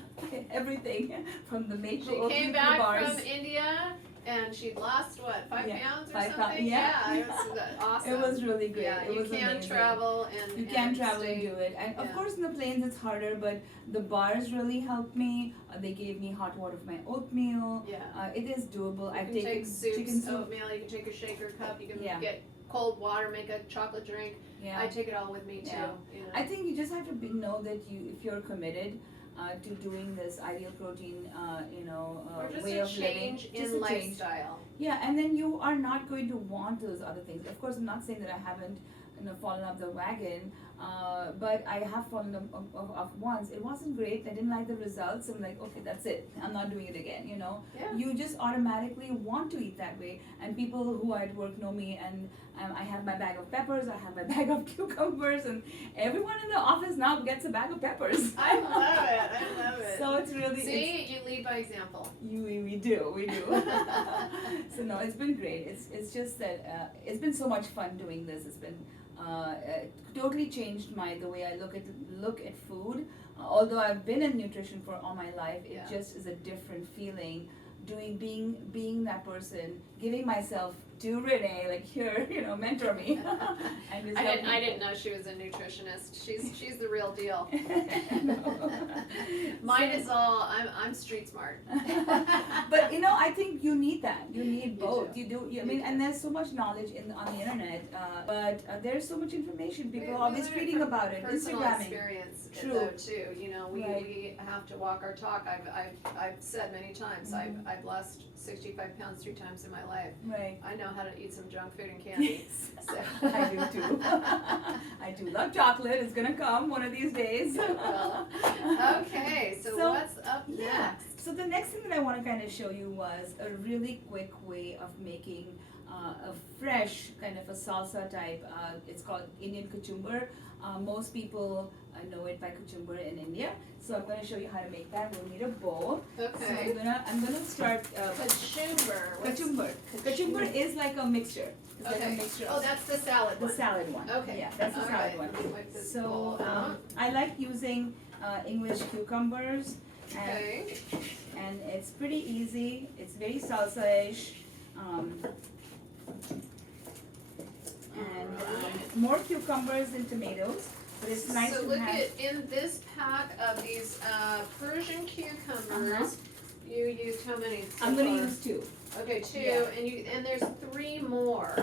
everything from the maple She oatmeal came to the back bars. from India and she lost what, 5 Yeah, pounds or 5 pounds, something? yeah. It was awesome. It was really great. Yeah, It you was can amazing. travel and You can travel stay- and do it, and of yeah. course in the plains it's harder. But the bars really helped me. They gave me hot water for my oatmeal. Yeah. It is doable. You I've can taken take soups, chicken soup. oatmeal, you can take a shaker cup, you can Yeah. get cold water, make a chocolate drink. Yeah. I take it all with me too. Yeah. You know. I think you just have to know that if you're committed, to doing this ideal protein, Or just way a of living. change Just in a change. lifestyle. Yeah, and then you are not going to want those other things. Of course, I'm not saying that I haven't, fallen off the wagon, but I have fallen off once. It wasn't great. I didn't like the results. I'm like, okay, that's it. I'm not doing it again. Yeah. You just automatically want to eat that way. And people who at work know me, and I have my bag of peppers. I have my bag of cucumbers, and everyone in the office now gets a bag of peppers. I love it. I love it. So it's really See, you lead by example. we do. So no, it's been great. It's just that it's been so much fun doing this. It's been totally changed the way I look at food. Although I've been in nutrition for all my life, it just is a different feeling. Being that person, giving myself to Renee, like here, mentor me. And just help me. I didn't know she was a nutritionist. She's the real deal. Mine is all I'm street smart. But I think you need that. You need both. You do. I mean, and there's so much knowledge on the internet, but there's so much information. People are always tweeting about it, personal Instagramming. experience True. though too. Right. We have to walk our talk. I've said many times I've lost 65 pounds 3 times in my life. Right. I know how to eat some junk food and candy. So. I do too. I do love chocolate. It's gonna come one of these days. Well, okay, so what's up next? So the next thing that I want to kind of show you was a really quick way of making a fresh kind of a salsa type. It's called Indian cucumber. Most people know it by cucumber in India. So I'm going to show you how to make that. We'll need a bowl. Okay. So I'm gonna start. Cucumber. Cucumber. Cucumber is like a mixture. It's like a mixture. Oh, that's the salad the one. salad one. Okay. Yeah, that's the All salad right. one. Let me wipe this So bowl out. I like using English cucumbers, Okay. and it's pretty easy. It's very salsa-ish. More cucumbers than tomatoes, but it's nice So to look have. at, in this pack of these Persian cucumbers, you used how many so I'm gonna far? use 2. Okay, 2, Yeah. and there's 3 more.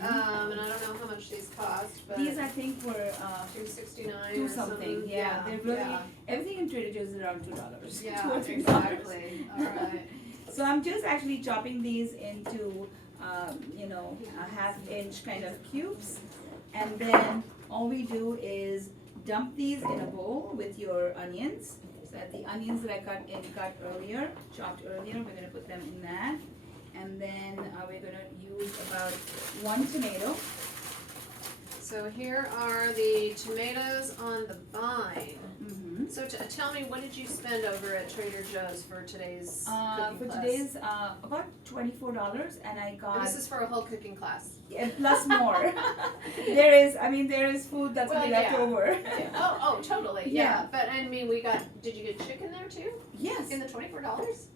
And I don't know how much these cost, but These I think were $2.69 do or something. Yeah, they're really yeah. Everything in Trader Joe's is around $2. Yeah, $2 or $3. exactly. All right. So I'm just actually chopping these into a half-inch kind of cubes, and then all we do is dump these in a bowl with your onions. So the onions that I cut earlier, chopped earlier, we're gonna put them in that, and then we're gonna use about 1 tomato. So here are the tomatoes on the vine. Mm-hmm. So tell me, what did you spend over at Trader Joe's for today's cooking For class? today's about $24, and I got And this is for a whole cooking class. plus more. there is food that's Well, left yeah. over. Yeah. Oh, totally. Yeah. But I mean, did you get chicken there too? Yes. In the $24?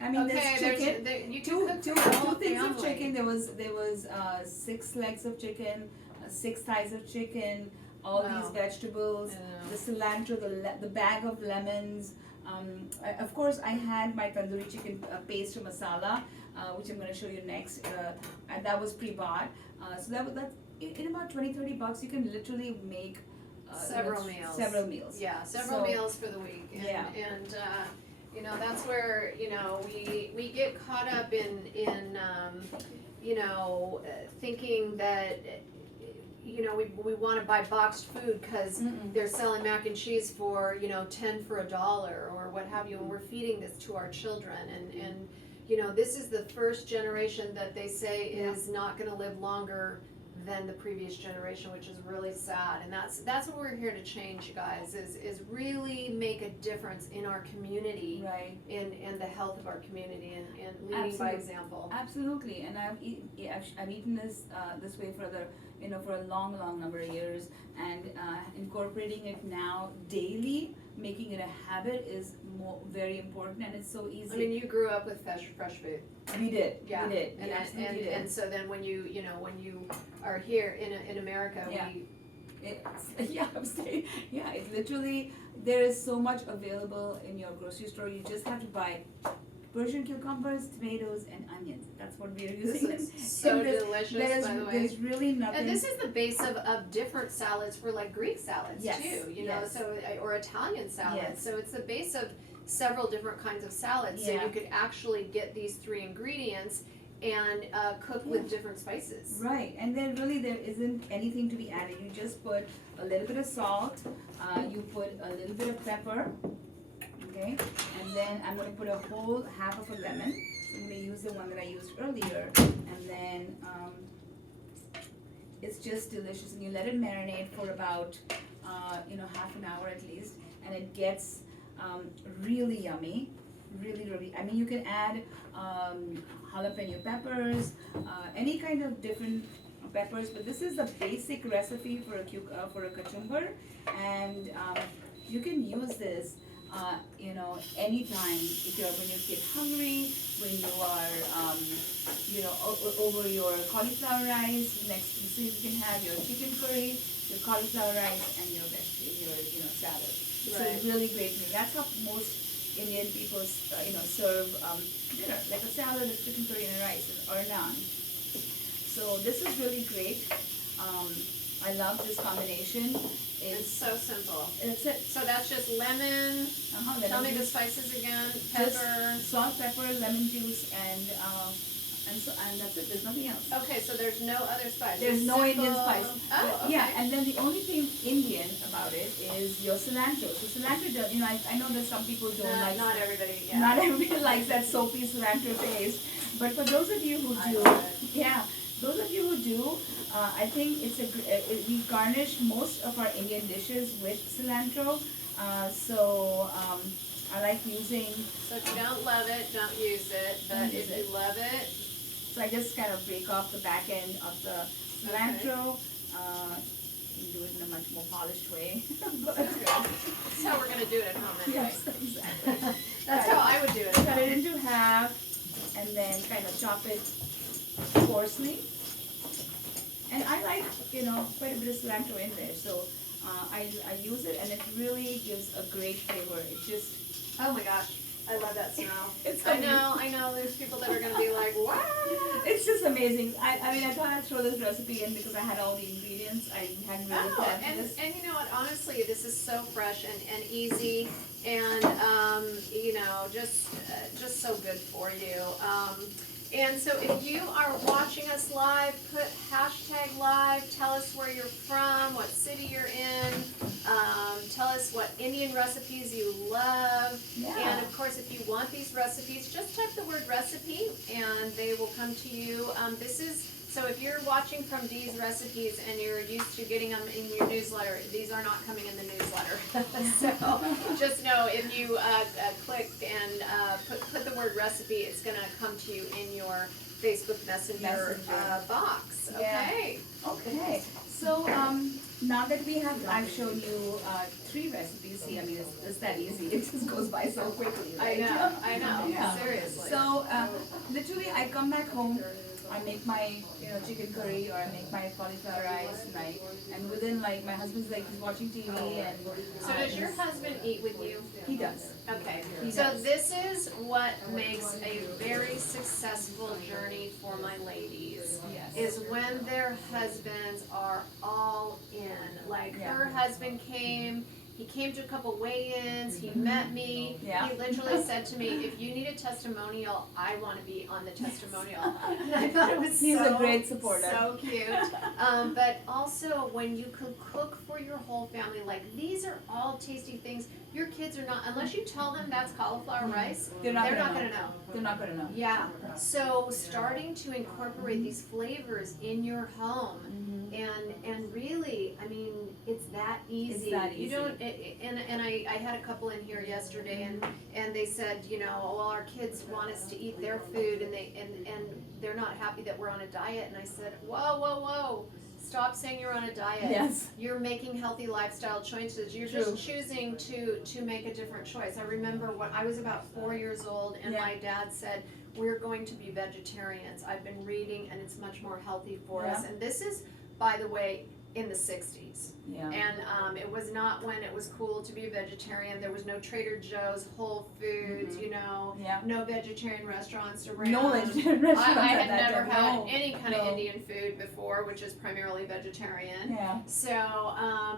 I mean, Okay, there's chicken. you Two can cook for the whole things of family. chicken. There was 6 legs of chicken, 6 thighs of chicken, all Wow. these vegetables, Yeah. the cilantro, the bag of lemons. Of course, I had my tandoori chicken paste masala, which I'm going to show you next, and that was pre-bought. So that's in about $20-30 you can literally make Several meals. Several meals. Yeah, several So- meals for the week. And, Yeah. And that's where we get caught up in thinking that we want to buy boxed food because Mm-mm. they're selling mac and cheese for 10 for $1 or what have you, and we're feeding this to our children, and this is the first generation that they say is not going to live longer than the previous generation, which is really sad. And that's what we're here to change, you guys, is really make a difference in our community, Right. in the health of our community, and leading by Absolutely. example. Absolutely, and I've eaten this way for a long number of years, and incorporating it now daily, making it a habit is very important, and it's so easy. I mean, you grew up with fresh food. We did. Yeah. We did. And We absolutely did. and so then when you are here in America, Yeah. It's literally, there is so much available in your grocery store. You just have to buy Persian cucumbers, tomatoes, and onions. That's what we are using. This is so delicious, by the way. There's really nothing. And this is the base of different salads for like Greek salads Yes, too, you know, yes. so or Italian salads. Yes. So it's the base of several different kinds of salads. So Yeah. you could actually get these 3 ingredients and cook with different spices. Right, and then really there isn't anything to be added. You just put a little bit of salt, you put a little bit of pepper, okay, and then I'm gonna put a whole half of a lemon. So I'm gonna use the one that I used earlier, and then it's just delicious. And you let it marinate for about half an hour at least, and it gets really yummy. Really, I mean, you can add jalapeno peppers, any kind of different peppers, but this is the basic recipe for a cucumber, and you can use this, anytime when you get hungry, when you are, over your cauliflower rice. Next, so you can have your chicken curry, your cauliflower rice, and your salad. So Right. it's really great meal. That's how most Indian people, serve dinner, like a salad, a chicken curry, and a rice, or naan. So this is really great. I love this combination. It's so simple. It's it. So that's just lemon. Tell me the spices again. Pepper. Just salt, pepper, lemon juice, and that's it. There's nothing else. Okay, so there's no other spice. There's Just no Indian simple- spice. Oh, okay. Yeah, and then the only thing Indian about it is your cilantro. So cilantro, I know that some people don't like. Not everybody. Yeah. Not everybody likes that soapy cilantro taste, but for those of you who do, those of you who do, I think we garnish most of our Indian dishes with cilantro. I like using. So if you don't love it, don't use it. But if you love it, so I just kind of break off the back end of the cilantro. You can do it in a much more polished way. that's how we're gonna do it at home anyway. Yes, exactly. That's how I would do it. Cut it into half, and then kind of chop it coarsely. And I like, quite a bit of cilantro in there, so I use it, and it really gives a great flavor. It just, Oh my gosh, I love that smell. It's I know. There's people that are gonna be like, what? it's just amazing. I thought I'd throw this recipe in because I had all the ingredients. I hadn't really planned for this. And you know what? Honestly, this is so fresh and easy, and just so good for you. And so if you are watching us live, put #live, tell us where you're from, what city you're in, tell us what Indian recipes you love, and of course if you want these recipes, just type the word recipe and they will come to you. So if you're watching from Dee's Recipes and you're used to getting them in your newsletter, these are not coming in the newsletter. So just know if you click and put the word recipe, it's going to come to you in your Facebook Messenger. Box. Okay. Okay. So now that I've shown you 3 recipes. See, I mean, it's that easy. It just goes by so quickly. Right? I know. Yeah. Seriously. So literally, I come back home. I make my chicken curry, or I make my cauliflower rice, right? And within my husband's he's watching TV, and So does your husband eat with you? He does. Okay. He So does. this is what makes a very successful journey for my ladies. Yes. Is when their husbands are all in. Like her husband came. He came to a couple weigh-ins, he met me, Yeah. he literally said to me, if you need a testimonial, I want to be on the testimonial. And I thought it was He's a great supporter. so cute. But also when you can cook for your whole family, like these are all tasty things. Your kids are not, unless you tell them that's cauliflower rice, They're not gonna gonna know. They're not gonna know. Yeah, so starting to incorporate these flavors in your home, and really, I mean, it's that easy. It's that easy. You don't, and I had a couple in here yesterday, and they said, well, our kids want us to eat their food, and they're not happy that we're on a diet, and I said, whoa. Stop saying you're on a diet. Yes. You're making healthy lifestyle choices. You're just choosing to make a different choice. I remember when I was about 4 years old, and my dad said, we're going to be vegetarians. I've been reading, and it's much more healthy for us. And this is, by the way, in the 60s. Yeah. And it was not when it was cool to be a vegetarian. There was no Trader Joe's, Whole Foods, you know, Yeah. no vegetarian restaurants around. No vegetarian restaurants I at had that never time. had No. any kind No. of Indian food before, which is primarily vegetarian. Yeah. So,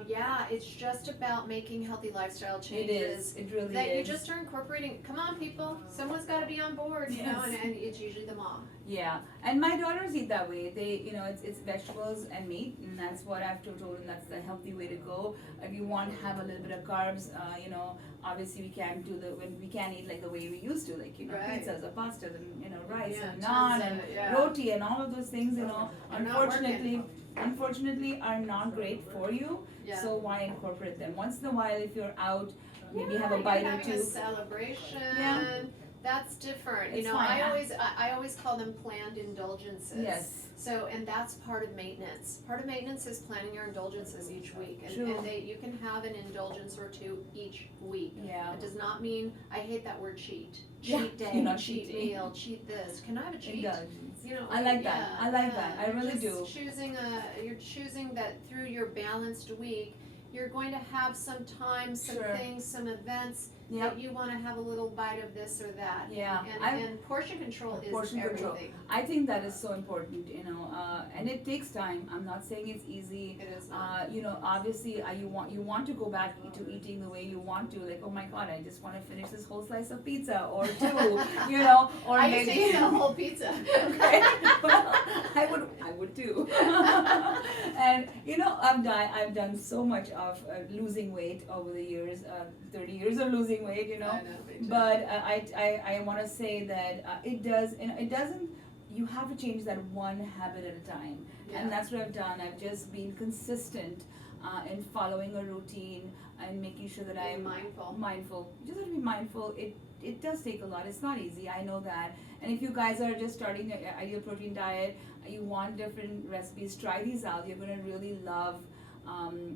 yeah, it's just about making healthy lifestyle It changes is. It really that is. you just are incorporating. Come on, people, someone's got to be on board, you know, Yes. and it's usually the mom. Yeah, and my daughters eat that way. They, you know, it's vegetables and meat, and that's what I've told them. That's the healthy way to go. If you want to have a little bit of carbs, you know, obviously we can't do we can't eat like the way we used to, like, you know, Right. pizzas or pastas and, you know, rice Yeah, and tons naan of and it, yeah. roti and all of those things, you know, They're not unfortunately are not great for you. Yeah. So why incorporate them? Once in a while, if you're out, maybe Yeah, have a you're bite or having a two. celebration. Yeah. That's different. It's you know, fine. I always call them planned indulgences. Yes. So, and that's part of maintenance. Part of maintenance is planning your indulgences each week, and, True. you can have an indulgence or two each week. Yeah. It does not mean, I hate that word cheat. Yeah, Cheat day, you're not cheat cheating. meal, cheat this. Can I have a cheat? Indulgence. You know, I like that. yeah, I like yeah. that. I You're really just do. You're choosing that through your balanced week, you're going to have some time, some Sure. things, some events Yep. that you want to have a little bite of this or that. Yeah. And portion control is Portion control. everything. I think that is so important, you know, and it takes time. I'm not saying it's easy. It is not. You know, obviously, you want to go back to eating the way you want to. Like, oh my God, I just want to finish this whole slice of pizza or two, you know, or I used maybe. to eat a whole pizza. Okay. Well, I would too. And you know, I've done so much of losing weight over the years, 30 years of losing weight, you know. I know, me too. But I want to say that it doesn't. You have to change that one habit at a time, Yeah. and that's what I've done. I've just been consistent in following a routine and making sure that Being I'm mindful. mindful. You just have to be mindful. It does take a lot. It's not easy. I know that. And if you guys are just starting your ideal protein diet, you want different recipes, try these out. You're gonna really love,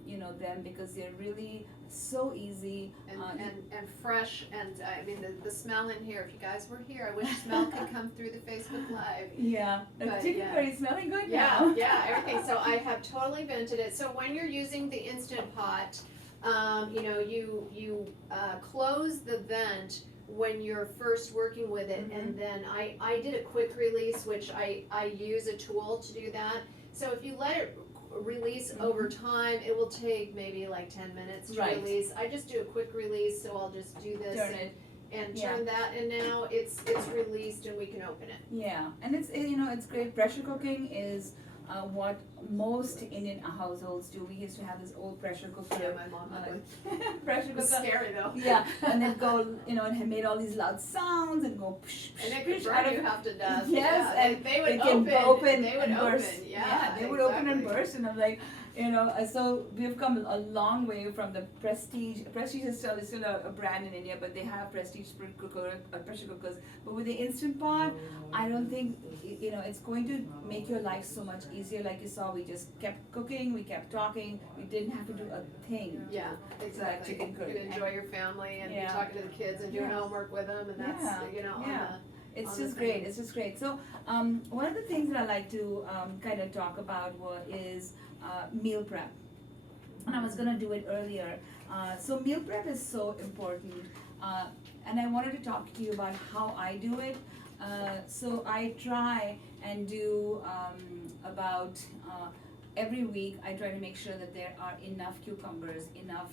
you know, them because they're really so easy. And fresh, and I mean the smell in here. If you guys were here, I wish smell could come through the Facebook Live. Yeah, the But, chicken yeah. curry smelling good Yeah, now. yeah, everything. So I have totally vented it. So when you're using the Instant Pot, you know, you close the vent when you're first working with it, and then I did a quick release, which I use a tool to do that. So if you let it release over time, it will take maybe like 10 minutes to Right. release. I just do a quick release, so I'll just do this Turn it. and Yeah. turn that, and now it's released and we can open it. Yeah, and you know, it's great. Pressure cooking is what most Indian households do. We used to have this old pressure cooker. Yeah, my mom had one. Pressure It was cooker. scary though. Yeah, and then go, you know, and it made all these loud sounds and go psh, psh, And it could psh burn out of you half to death. Yes, yeah, and they would it can open They would and open. burst. Yeah, they would open and exactly. burst, and I'm like, you know, so we've come a long way from the Prestige. Prestige is still a brand in India, but they have Prestige pressure cookers. But with the Instant Pot, I don't think, you know, it's going to make your life so much easier. Like you saw, we just kept cooking, we kept talking, we didn't have to do a thing. Yeah, exactly. chicken You curry. could enjoy your family and Yeah. be talking to the kids and doing Yeah. homework with them, and that's Yeah, you know yeah. It's on the just thing. great. It's just great. So one of the things that I like to kind of talk about is meal prep. And I was gonna do it earlier. So meal prep is so important, and I wanted to talk to you about how I do it. So I try and do about every week. I try to make sure that there are enough cucumbers, enough.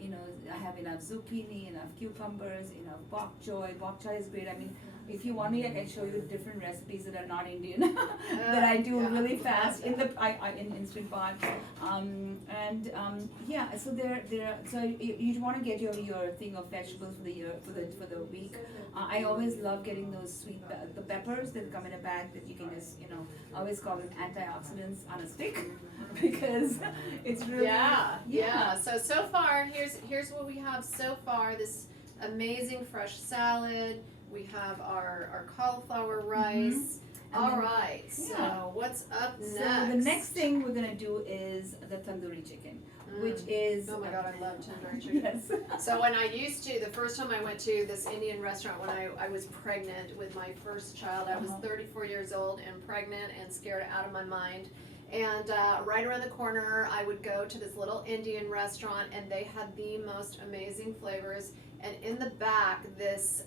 You know, I have enough zucchini, enough cucumbers, enough bok choy. Bok choy is great. I mean, if you want me, I can show you different recipes that are not Indian that I do Yeah. really fast in the in Instant Pot. Yeah, so so you want to get your thing of vegetables for the week. I always love getting those the peppers that come in a bag that you can just, you know, I always call them antioxidants on a stick because it's really yeah. So far, here's what we have so far. This amazing fresh salad. We have our cauliflower rice. And All then- right. Yeah. So what's up next? So the next thing we're gonna do is the tandoori chicken, which is Oh my God, I love tandoori chicken. yes. So when I used to, the first time I went to this Indian restaurant when I was pregnant with my first child, I was 34 years old and pregnant and scared out of my mind. And right around the corner, I would go to this little Indian restaurant, and they had the most amazing flavors. And in the back, this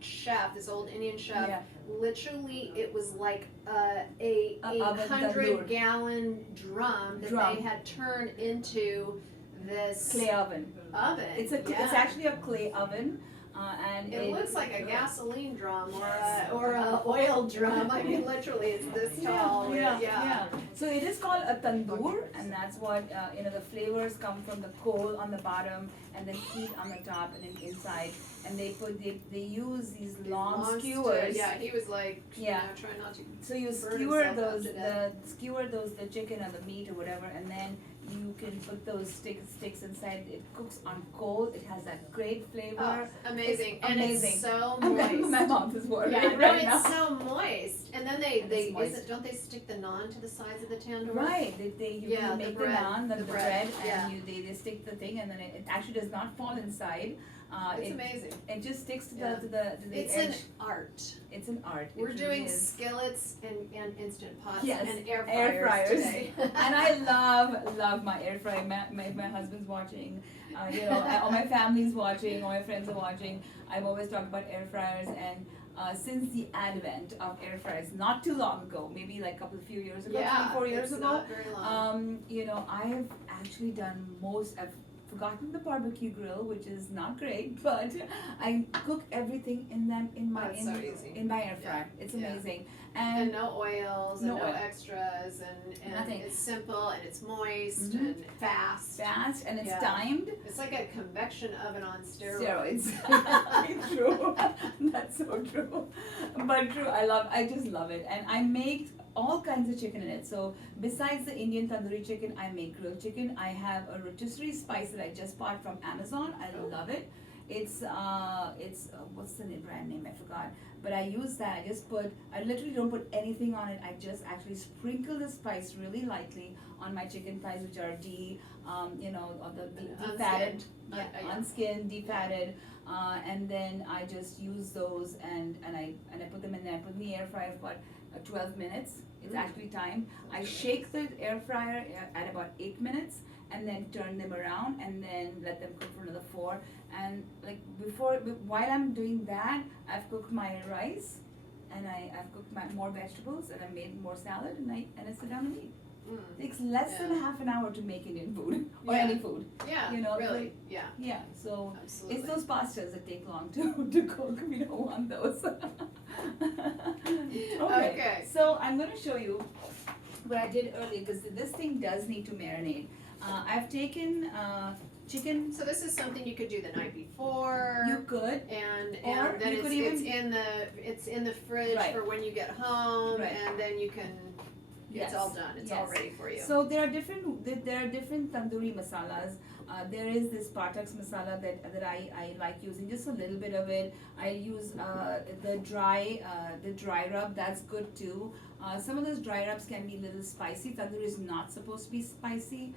chef, this old Indian chef, Yeah. literally it was like a oven 800-gallon drum that Drum. they had turned into this Clay oven. oven. It's yeah. actually a clay oven, and It looks like a gasoline drum or a oil drum. I mean, literally, it's this tall. Yeah. So it is called a tandoor, and that's what the flavors come from the coal on the bottom and then heat on the top and then inside. And they use these long skewers. Yeah, he was like, Yeah. try not to. So you burn skewer himself out to the chicken or the meat or whatever, and then you can put those sticks inside. It cooks on coal. It has that great flavor. Oh, amazing. It's And amazing. it's so My moist. mouth is watering Yeah, no, right it's now. so moist. And then And it's moist. don't they stick the naan to the sides of the tandoor? Right, you Yeah, the make the bread, naan, the the bread, bread, yeah. and they stick the thing, and then it actually does not fall inside. It's It amazing. it just sticks to Yeah. the It's edge. an art. It's an art. We're It doing really is. skillets and instant pots Yes, and air air fryers, fryers. today. And I love my air fryer. My husband's watching, all my family's watching, all my friends are watching. I've always talked about air fryers, and since the advent of air fryers, not too long ago, maybe like a few years ago, Yeah, 3-4 years it's ago, not very long. I have actually done I've forgotten the barbecue grill, which is not great, but I cook everything in my Oh, it's so easy. in my air fryer. Yeah, It's yeah. amazing. And no oils and no no oil. extras and Nothing. it's simple and it's moist Mhm. and fast. Fast, and it's Yeah. timed. It's like a convection oven on steroids. Steroids. True. That's so true. But true, I just love it. And I make all kinds of chicken in it. So besides the Indian tandoori chicken, I make grilled chicken. I have a rotisserie spice that I just bought from Amazon. I love it. It's what's the brand name? I forgot. But I use that. I literally don't put anything on it. I just actually sprinkle the spice really lightly on my chicken thighs, which are defatted, unskinned, defatted, and then I just use those and I put them in there. I put in the air fryer for about 12 minutes. It's actually timed. I shake the air fryer at about 8 minutes and then turn them around and then let them cook for another 4. And while I'm doing that, I've cooked my rice and I've cooked more vegetables and I made more salad and I sit down and eat. It takes less than half an hour to make Indian food or Yeah. any food. Yeah, Really. yeah, Yeah, so absolutely. it's those pastas that take long to cook. We don't want those. Okay. So I'm going to show you what I did earlier because this thing does need to marinate. I've taken chicken. So this is something you could do the night before. You could. And Or then you could it's in the fridge Right. for when you get home, Right. and then you can. Yes. It's all done. It's all Yes. ready for you. So there are different tandoori masalas. There is this Patak's masala that I like using, just a little bit of it. I use the dry rub. That's good too. Some of those dry rubs can be a little spicy. Tandoori is not supposed to be spicy.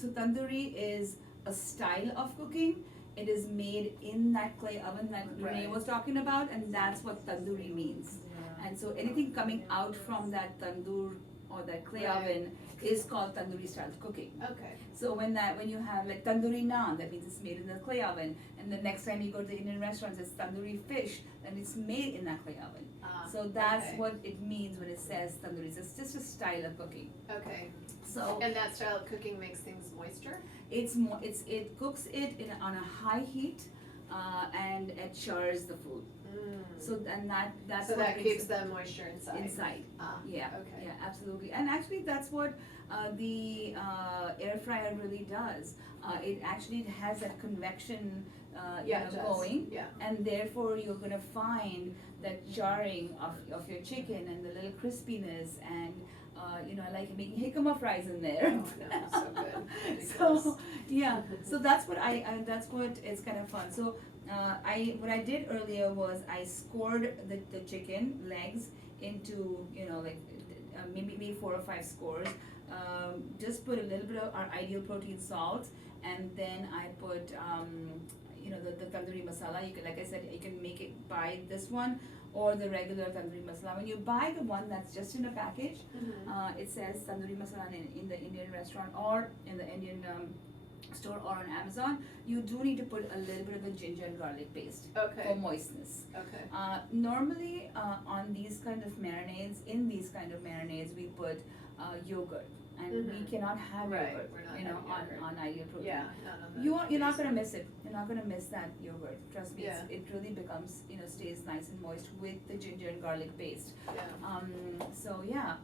So tandoori is a style of cooking. It is made in that clay oven that Renee Right. was talking about, and that's what tandoori means. And so anything coming out from that tandoor or that clay Right. oven is called tandoori style cooking. Okay. So when you have like tandoori naan, that means it's made in the clay oven. And the next time you go to the Indian restaurants, it's tandoori fish, then it's made in that clay oven. So that's okay. what it means when it says tandoori. It's just a style of cooking. Okay. So And that style of cooking makes things moister. it cooks it on a high heat, and it chars the food. So that's So what that makes keeps it the moisture inside. inside. Yeah, Okay. yeah, absolutely. And actually, that's what the air fryer really does. It actually has that convection, Yeah, it does. going, Yeah. and therefore you're gonna find that jarring of your chicken and the little crispiness, and I like making jicama fries in there. Oh, no, so good. Ridiculous. So yeah, so that's what that's what is kind of fun. So what I did earlier was I scored the chicken legs into, like maybe 4 or 5 scores. Just put a little bit of our ideal protein salt, and then I put the tandoori masala. You can, like I said, you can make it buy this one or the regular tandoori masala. When you buy the one that's just in a package, it says tandoori masala in the Indian restaurant or in the Indian store or on Amazon. You do need to put a little bit of the ginger and garlic paste for moistness. Okay. Normally on these kind of marinades, we put yogurt. And we cannot have yogurt, on ideal protein. Yeah, You're not gonna miss it. You're not gonna miss that yogurt. Trust me, it really becomes, stays nice and moist with the ginger and garlic paste. Yeah. So yeah,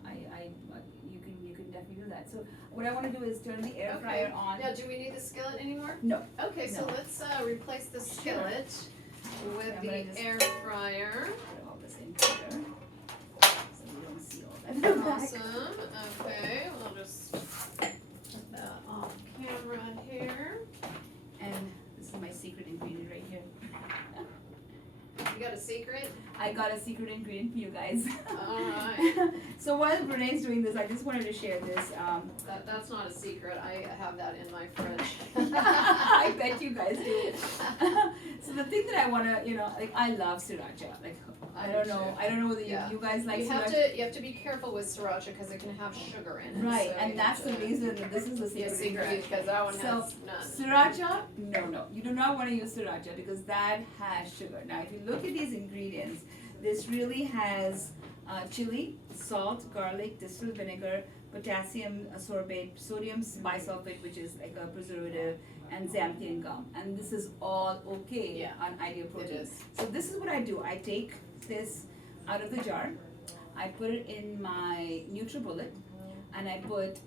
you can definitely do that. So what I want to do is turn the air fryer on. Now, do we need the skillet anymore? No. Okay, so let's replace the skillet with the air fryer. Put all this in here, so we don't see all that. Awesome. Okay, we'll just put that off camera here. And this is my secret ingredient right here. You got a secret? I got a secret ingredient for you guys. Alright. So while Renee's doing this, I just wanted to share this. That's not a secret. I have that in my fridge. I bet you guys do. So the thing that I want to, I love sriracha. Like, I don't know whether you guys like sriracha. You have to be careful with sriracha because it can have sugar in it. Right, so and that's the reason that this is the secret because that one has none. Sriracha, no, you do not want to use sriracha because that has sugar. Now, if you look at these ingredients, this really has chili, salt, garlic, distilled vinegar, potassium sorbate, sodium bisulfate, which is like a preservative, and xanthian gum. And this is all okay on ideal protein. It is. So this is what I do. I take this out of the jar, I put it in my NutriBullet, and I put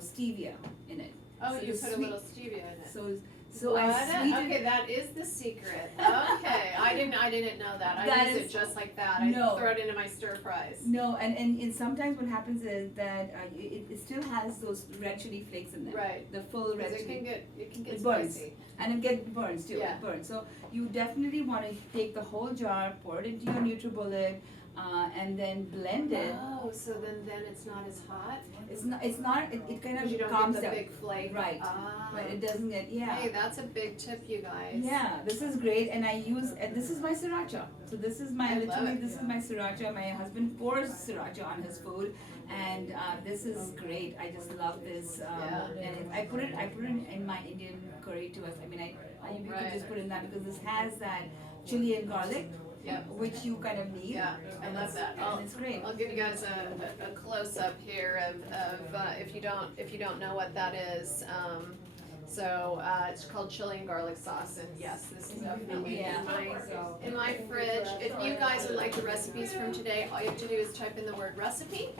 stevia in it. Oh, so you put a little stevia in it. So I sweeten. Okay, that is the secret. Okay, I didn't know that. I use it just like that. I throw it into my stir fries. No, and sometimes what happens is that it still has those red chili flakes in there. Right. The full red chili. It can get burns. spicy. And it gets burns too. Yeah. It burns. So you definitely want to take the whole jar, pour it into your NutriBullet, and then blend it. Oh, so then it's not as hot? It's not. It kind of you don't calms get the down. big flake. Right. Ah. But it doesn't get. Hey, that's a big tip, you guys. Yeah, this is great, and this is my sriracha. So this is my this is my sriracha. My husband pours sriracha on his food, and this is great. I just love this. And I put it in my Indian curry too. I mean, you could just put in that because this has that chili and garlic. Which you kind of need. Yeah, I love that. It's great. I'll give you guys a close up here of if you don't know what that is. So it's called chili and garlic sauce, and yes, this is definitely in my fridge. If you guys would like the recipes from today, all you have to do is type in the word recipe,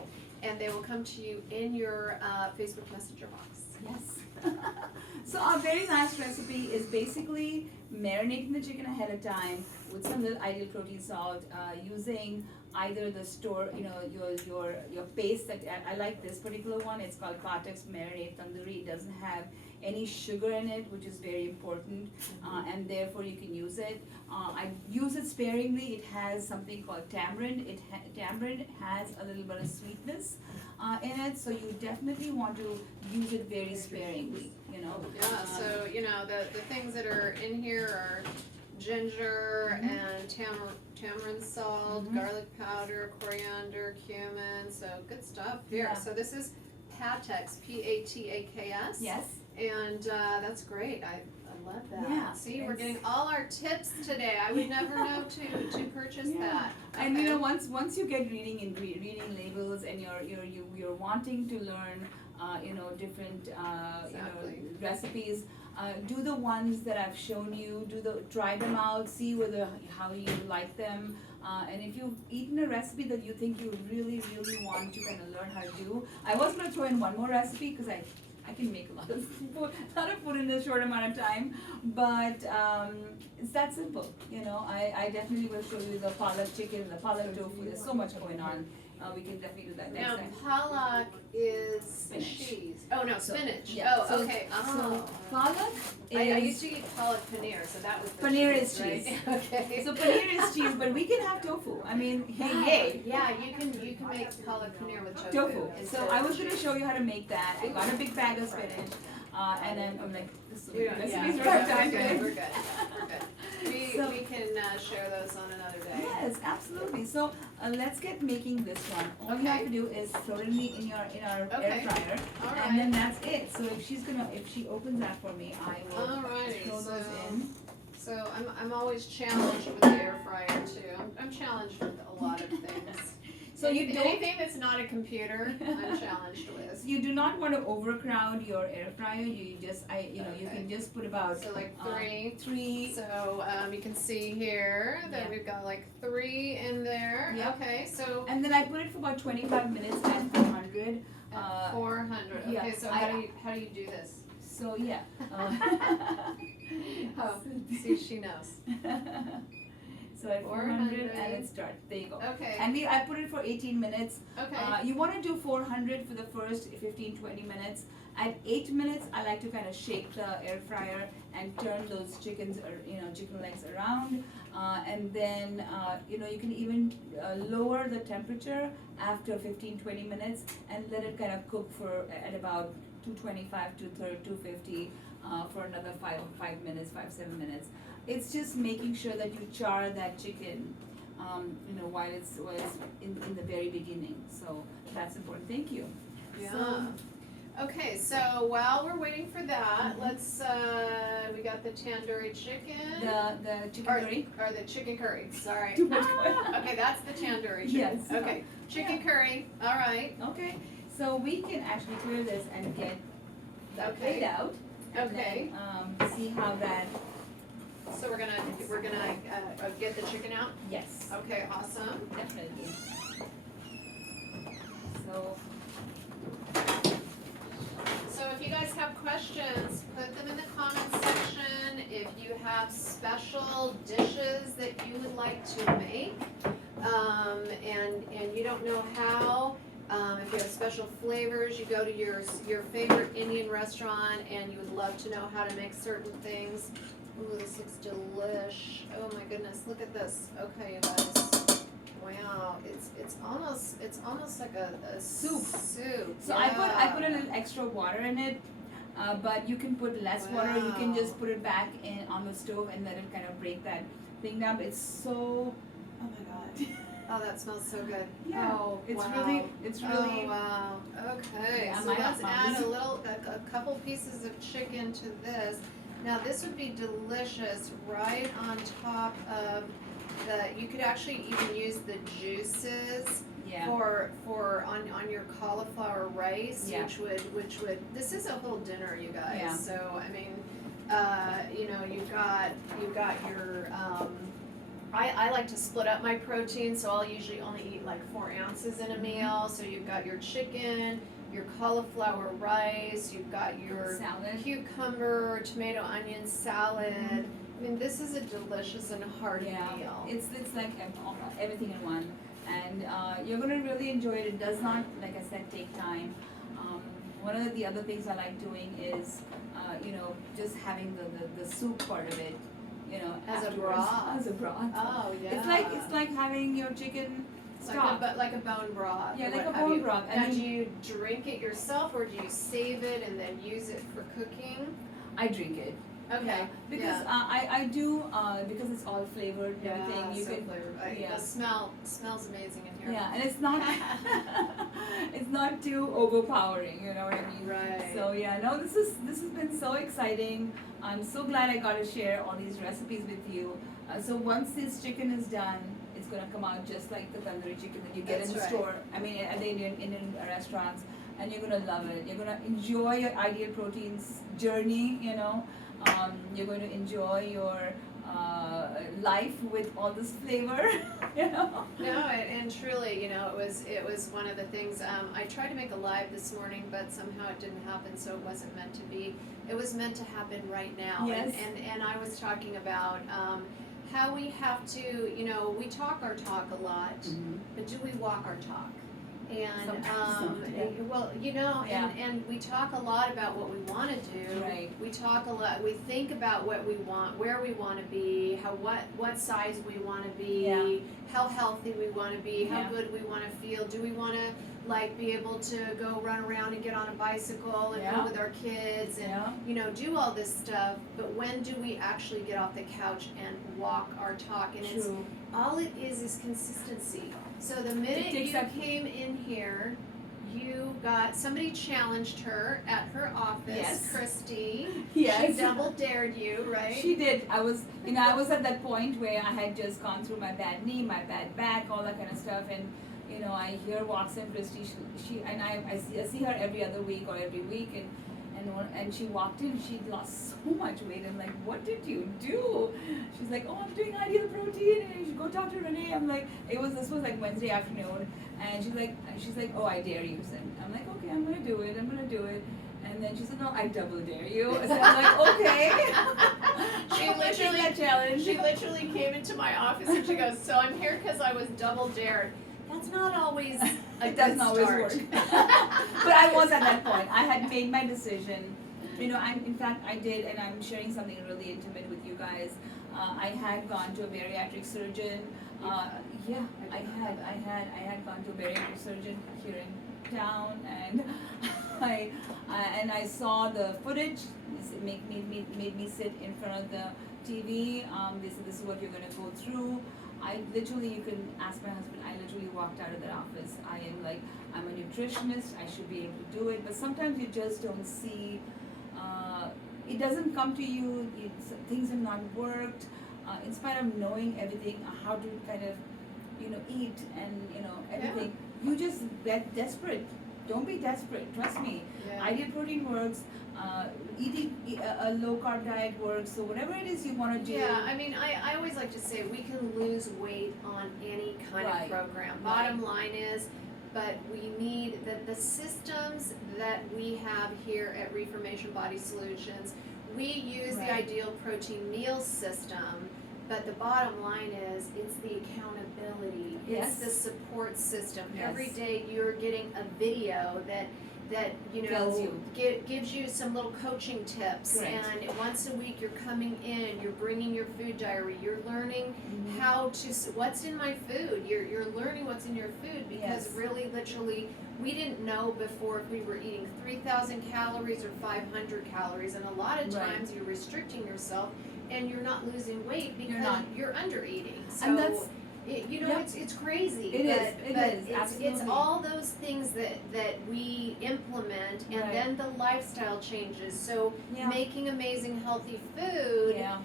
and they will come to you in your Facebook Messenger box. Yes. So our very last recipe is basically marinating the chicken ahead of time with some little ideal protein salt, using either the store, your paste. That I like this particular one. It's called Patak's Marinade Tandoori. It doesn't have any sugar in it, which is very important, and therefore you can use it. I use it sparingly. It has something called tamarind. Tamarind has a little bit of sweetness in it, so you definitely want to use it very sparingly. Yeah. So the things that are in here are ginger and tamarind salt, garlic powder, coriander, cumin. So good stuff here. So this is Patak's, P-A-T-A-K-S. Yes. And that's great. I love that. Yeah, see, we're getting all our tips today. I would never know to purchase that. Okay. And once you get reading labels and you're wanting to learn different recipes, do the ones that I've shown you. Try them out, see how you like them. And if you've eaten a recipe that you think you really want to kind of learn how to do, I was going to throw in one more recipe because I can make a lot of food in a short amount of time, but it's that simple. I definitely will show you the Palak chicken, the Palak tofu. There's so much going on we can definitely do that next Now, time. Palak is Spinach. cheese. Oh, no, So, spinach. yeah, Oh, so- okay. So Oh. Palak is I used to eat Palak paneer, so that was the Paneer cheese, is right? cheese. Okay. so paneer is cheese, but we can have tofu. I mean, hey, yay. Yeah, you can make Palak paneer with tofu. Tofu. instead So of I was going to cheese. show you how to make that. I got a big bag of spinach, and then I'm like, this is We don't- yeah, recipes we're right good, down we're to good, it. we're good, we're good. So- We can share those on another day. Yes, absolutely. So let's get making this one. All you have Okay. to do is throw it in our air Okay. fryer, All and then right. that's it. So if she opens that for me, I will Alrighty, throw those so- in. So I'm always challenged with the air fryer too. I'm challenged with a lot of things. So you don't. Anything that's not a computer, I'm challenged with. You do not want to overcrowd your air fryer. You you Okay. can just put about So like uh, three. three. So you can see here that Yeah. we've got like 3 in there. Yep. Okay, so And then I put it for about 25 minutes at 400. at 400. yeah, Okay, so I- how do you do this? So yeah. Oh, see, she knows. So at 400 and 400. it starts. There you go. Okay. And I put it for 18 minutes. Okay. You want to do 400 for the first 15-20 minutes. At 8 minutes, I like to kind of shake the air fryer and turn those chicken legs around. And then, you can even lower the temperature after 15-20 minutes and let it kind of cook at about 225 to 250 for another 5-7 minutes. It's just making sure that you char that chicken, while it's in the very beginning. So that's important. Thank you. Yeah. So, Okay, so while we're waiting for that, let's, we got the tandoori chicken. the chicken curry. Or the chicken curry, sorry. Too much going. Okay, that's the tandoori chicken. Yes. Okay, chicken curry, all right. Okay, so we can actually clear this and get that Okay. laid out. And Okay. then, see how that. So we're gonna get the chicken out? Yes. Okay, awesome. Definitely. So. So if you guys have questions, put them in the comments section. If you have special dishes that you would like to make, and you don't know how, if you have special flavors, you go to your favorite Indian restaurant and you would love to know how to make certain things. Ooh, this looks delish. Oh my goodness, look at this. Okay, you guys. Wow, it's almost like a Soup. Soup. So I put a little extra water in it, but you can put less water. You can Wow. just put it back on the stove and let it kind of break that thing down. It's so, oh my god. Oh, that smells so good. Yeah, Oh, it's wow. really. Oh, wow. Okay, Yeah, so my let's hot add moms. a couple pieces of chicken to this. Now, this would be delicious right on top of you could actually even use the juices Yeah. for on your cauliflower rice, Yeah. which would, this is a whole dinner, you guys. Yeah. So, I mean, you've got your, I like to split up my protein, so I'll usually only eat like 4 ounces in a meal. So you've got your chicken, your cauliflower rice, you've got your Salad. cucumber, tomato, onion salad. I mean, this is a delicious and hearty Yeah, meal. it's like everything in one, and you're gonna really enjoy it. It does not, like I said, take time. One of the other things I like doing is, just having the soup part of it, As a afterwards. broth. As a broth. Oh yeah. It's like having your chicken stock. like a bone broth. Yeah, or like what a have bone you. broth, and Now, then- do you drink it yourself or do you save it and then use it for cooking? I drink it. Okay. Yeah, because I do because it's all flavored and everything. You so can. flavored. yeah. The smells amazing in here. Yeah, and it's not it's not too overpowering, you know what I mean? Right. So yeah, no, this has been so exciting. I'm so glad I got to share all these recipes with you. So once this chicken is done, it's gonna come out just like the tandoori chicken that you get That's in the right. store. I mean, at the Indian restaurants, and you're gonna love it. You're gonna enjoy your ideal proteins journey. You're going to enjoy your life with all this flavor. No, and truly, it was one of the things. I tried to make a live this morning, but somehow it didn't happen, so it wasn't meant to be. It was meant to happen right now. Yes. And I was talking about how we have to, we talk our talk a lot, but do we walk our talk? And, Sometimes, yeah. well, you know, Yeah. and we talk a lot about what we wanna do. Right. We talk a lot, we think about what we want, where we wanna be, what size we wanna be, Yeah. how healthy we wanna be, how Yeah. good we wanna feel, do we wanna, like, be able to go run around and get on a bicycle and Yeah. go with our kids and, Yeah. you know, do all this stuff, but when do we actually get off the couch and walk our talk? And it's, True. all it is consistency. So the minute takes you that- came in here, you got, somebody challenged her at her office, Yes. Christy. Yes. She double dared you, right? She did. I was at that point where I had just gone through my bad knee, my bad back, all that kind of stuff, and I hear walks in Christy. She and I see her every other week or every week, and she walked in. She lost so much weight. I'm like, what did you do? She's like, oh, I'm doing ideal protein, and you should go talk to Renee. I'm like, this was like Wednesday afternoon, and she's like, oh, I dare you. And I'm like, okay, I'm gonna do it. And then she said, no, I double dare you. So I'm like, okay. I'm gonna take that challenge. She literally came into my office and she goes, so I'm here because I was double dared. That's not always a It good doesn't always start. work. But I was at that point. I had made my decision. In fact, I did, and I'm sharing something really intimate with you guys. I had gone to a bariatric surgeon. Yeah, I had gone to a bariatric surgeon here in town, and I saw the footage. It made me sit in front of the TV. They said, this is what you're going to go through. You can ask my husband, I literally walked out of that office. I'm a nutritionist, I should be able to do it, but sometimes you just don't see, it doesn't come to you, things have not worked, in spite of knowing everything, how to kind of, eat and, everything, you just get desperate. Don't be desperate, trust me. Yeah. Ideal protein works, eating a low-carb diet works, so whatever it is you want to do. Yeah, I mean, I always like to say we can lose weight on any kind Right. of program. Bottom line is, but we need the systems that we have here at Reformation Body Solutions. We use the Right. ideal protein meal system, but the bottom line is it's the accountability. Yes. It's the support system. Yes. Every day you're getting a video that Tells you. gives you some little coaching tips. Correct. And once a week you're coming in, you're bringing your food diary, you're learning Mhm. how to, what's in my food, you're learning what's in your food, because Yes. really literally we didn't know before if we were eating 3,000 calories or 500 calories, and a lot of Right. times you're restricting yourself and you're not losing weight because not. you're under eating. So And that's- yeah. It's crazy. It is, but is, it's absolutely. all those things that we implement, and Right. then the lifestyle changes. So Yeah. making amazing healthy food Yeah.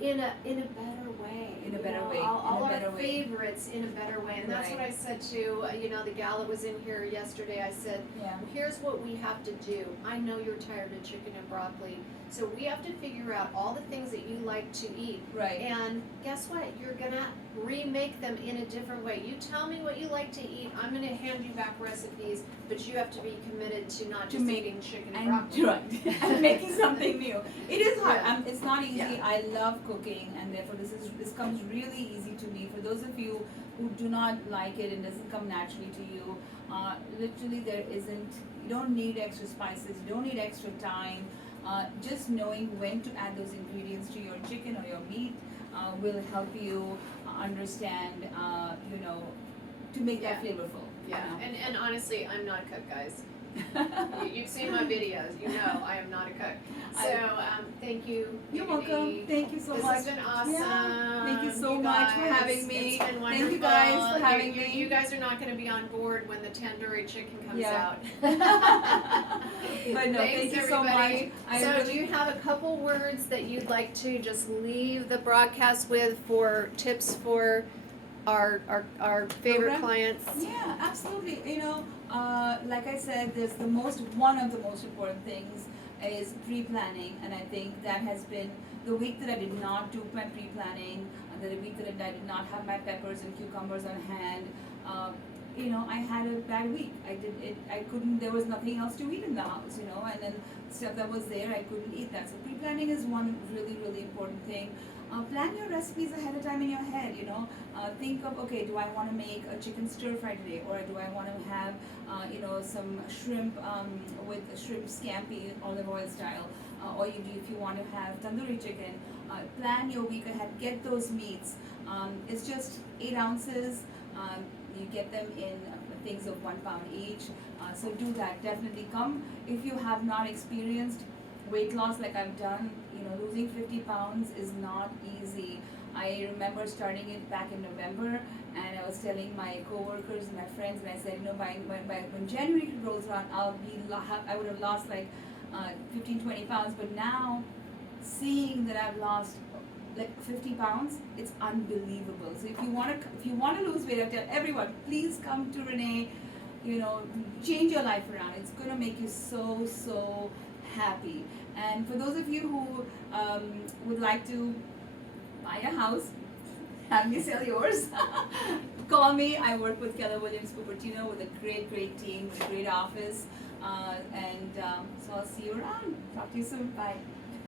in a better way. In a better You know, way, all in a our better way. favorites in a better way. And that's Right. what I said to the gal that was in here yesterday. I said, Yeah. here's what we have to do. I know you're tired of chicken and broccoli, so we have to figure out all the things that you like to eat. Right. And guess what? You're gonna remake them in a different way. You tell me what you like to eat, I'm gonna hand you back recipes, but you have to be committed to not To just make- eating chicken and And broccoli. right, and making something new. It is hard. Yeah. It's not easy. Yeah. I love cooking, and therefore this comes really easy to me. For those of you who do not like it and doesn't come naturally to you, literally there isn't. You don't need extra spices. You don't need extra time. Just knowing when to add those ingredients to your chicken or your meat will help you understand. To make that Yeah. flavorful. Yeah, you know? and honestly, I'm not a cook, guys. You've seen my videos, you know I am not a cook. So, thank you. You're Judy. welcome. Thank you so This much. has been awesome. Yeah. Thank you so You much for guys, having me. It's been wonderful. Thank you guys for having You me. guys are not gonna be on board when the tandoori chicken comes Yeah. out. But no, Thanks, thank you so everybody. much. I So really- do you have a couple words that you'd like to just leave the broadcast with for tips for our favorite Program? clients? Yeah, absolutely. Like I said, one of the most important things is pre-planning, and I think that has been the week that I did not do my pre-planning, the week that I did not have my peppers and cucumbers on hand. I had a bad week. I couldn't, there was nothing else to eat in the house, and then stuff that was there, I couldn't eat that. So pre-planning is one really, really important thing. Plan your recipes ahead of time in your head. Think of, okay, do I want to make a chicken stir fry today, or do I want to have some shrimp with shrimp scampi olive oil style, or if you want to have tandoori chicken. Plan your week ahead. Get those meats. It's just 8 ounces. You get them in things of 1 pound each. So do that. Definitely come if you have not experienced weight loss like I've done. Losing 50 pounds is not easy. I remember starting it back in November, and I was telling my coworkers and my friends, and I said, by when January rolls around, I would have lost like 15-20 pounds. But now, seeing that I've lost like 50 pounds, it's unbelievable. So if you want to lose weight, I tell everyone, please come to Renee. Change your life around. It's gonna make you so happy. And for those of you who would like to buy a house, have me sell yours, call me. I work with Keller Williams Cupertino with a great team, with a great office. So I'll see you around. Talk to you soon. Bye.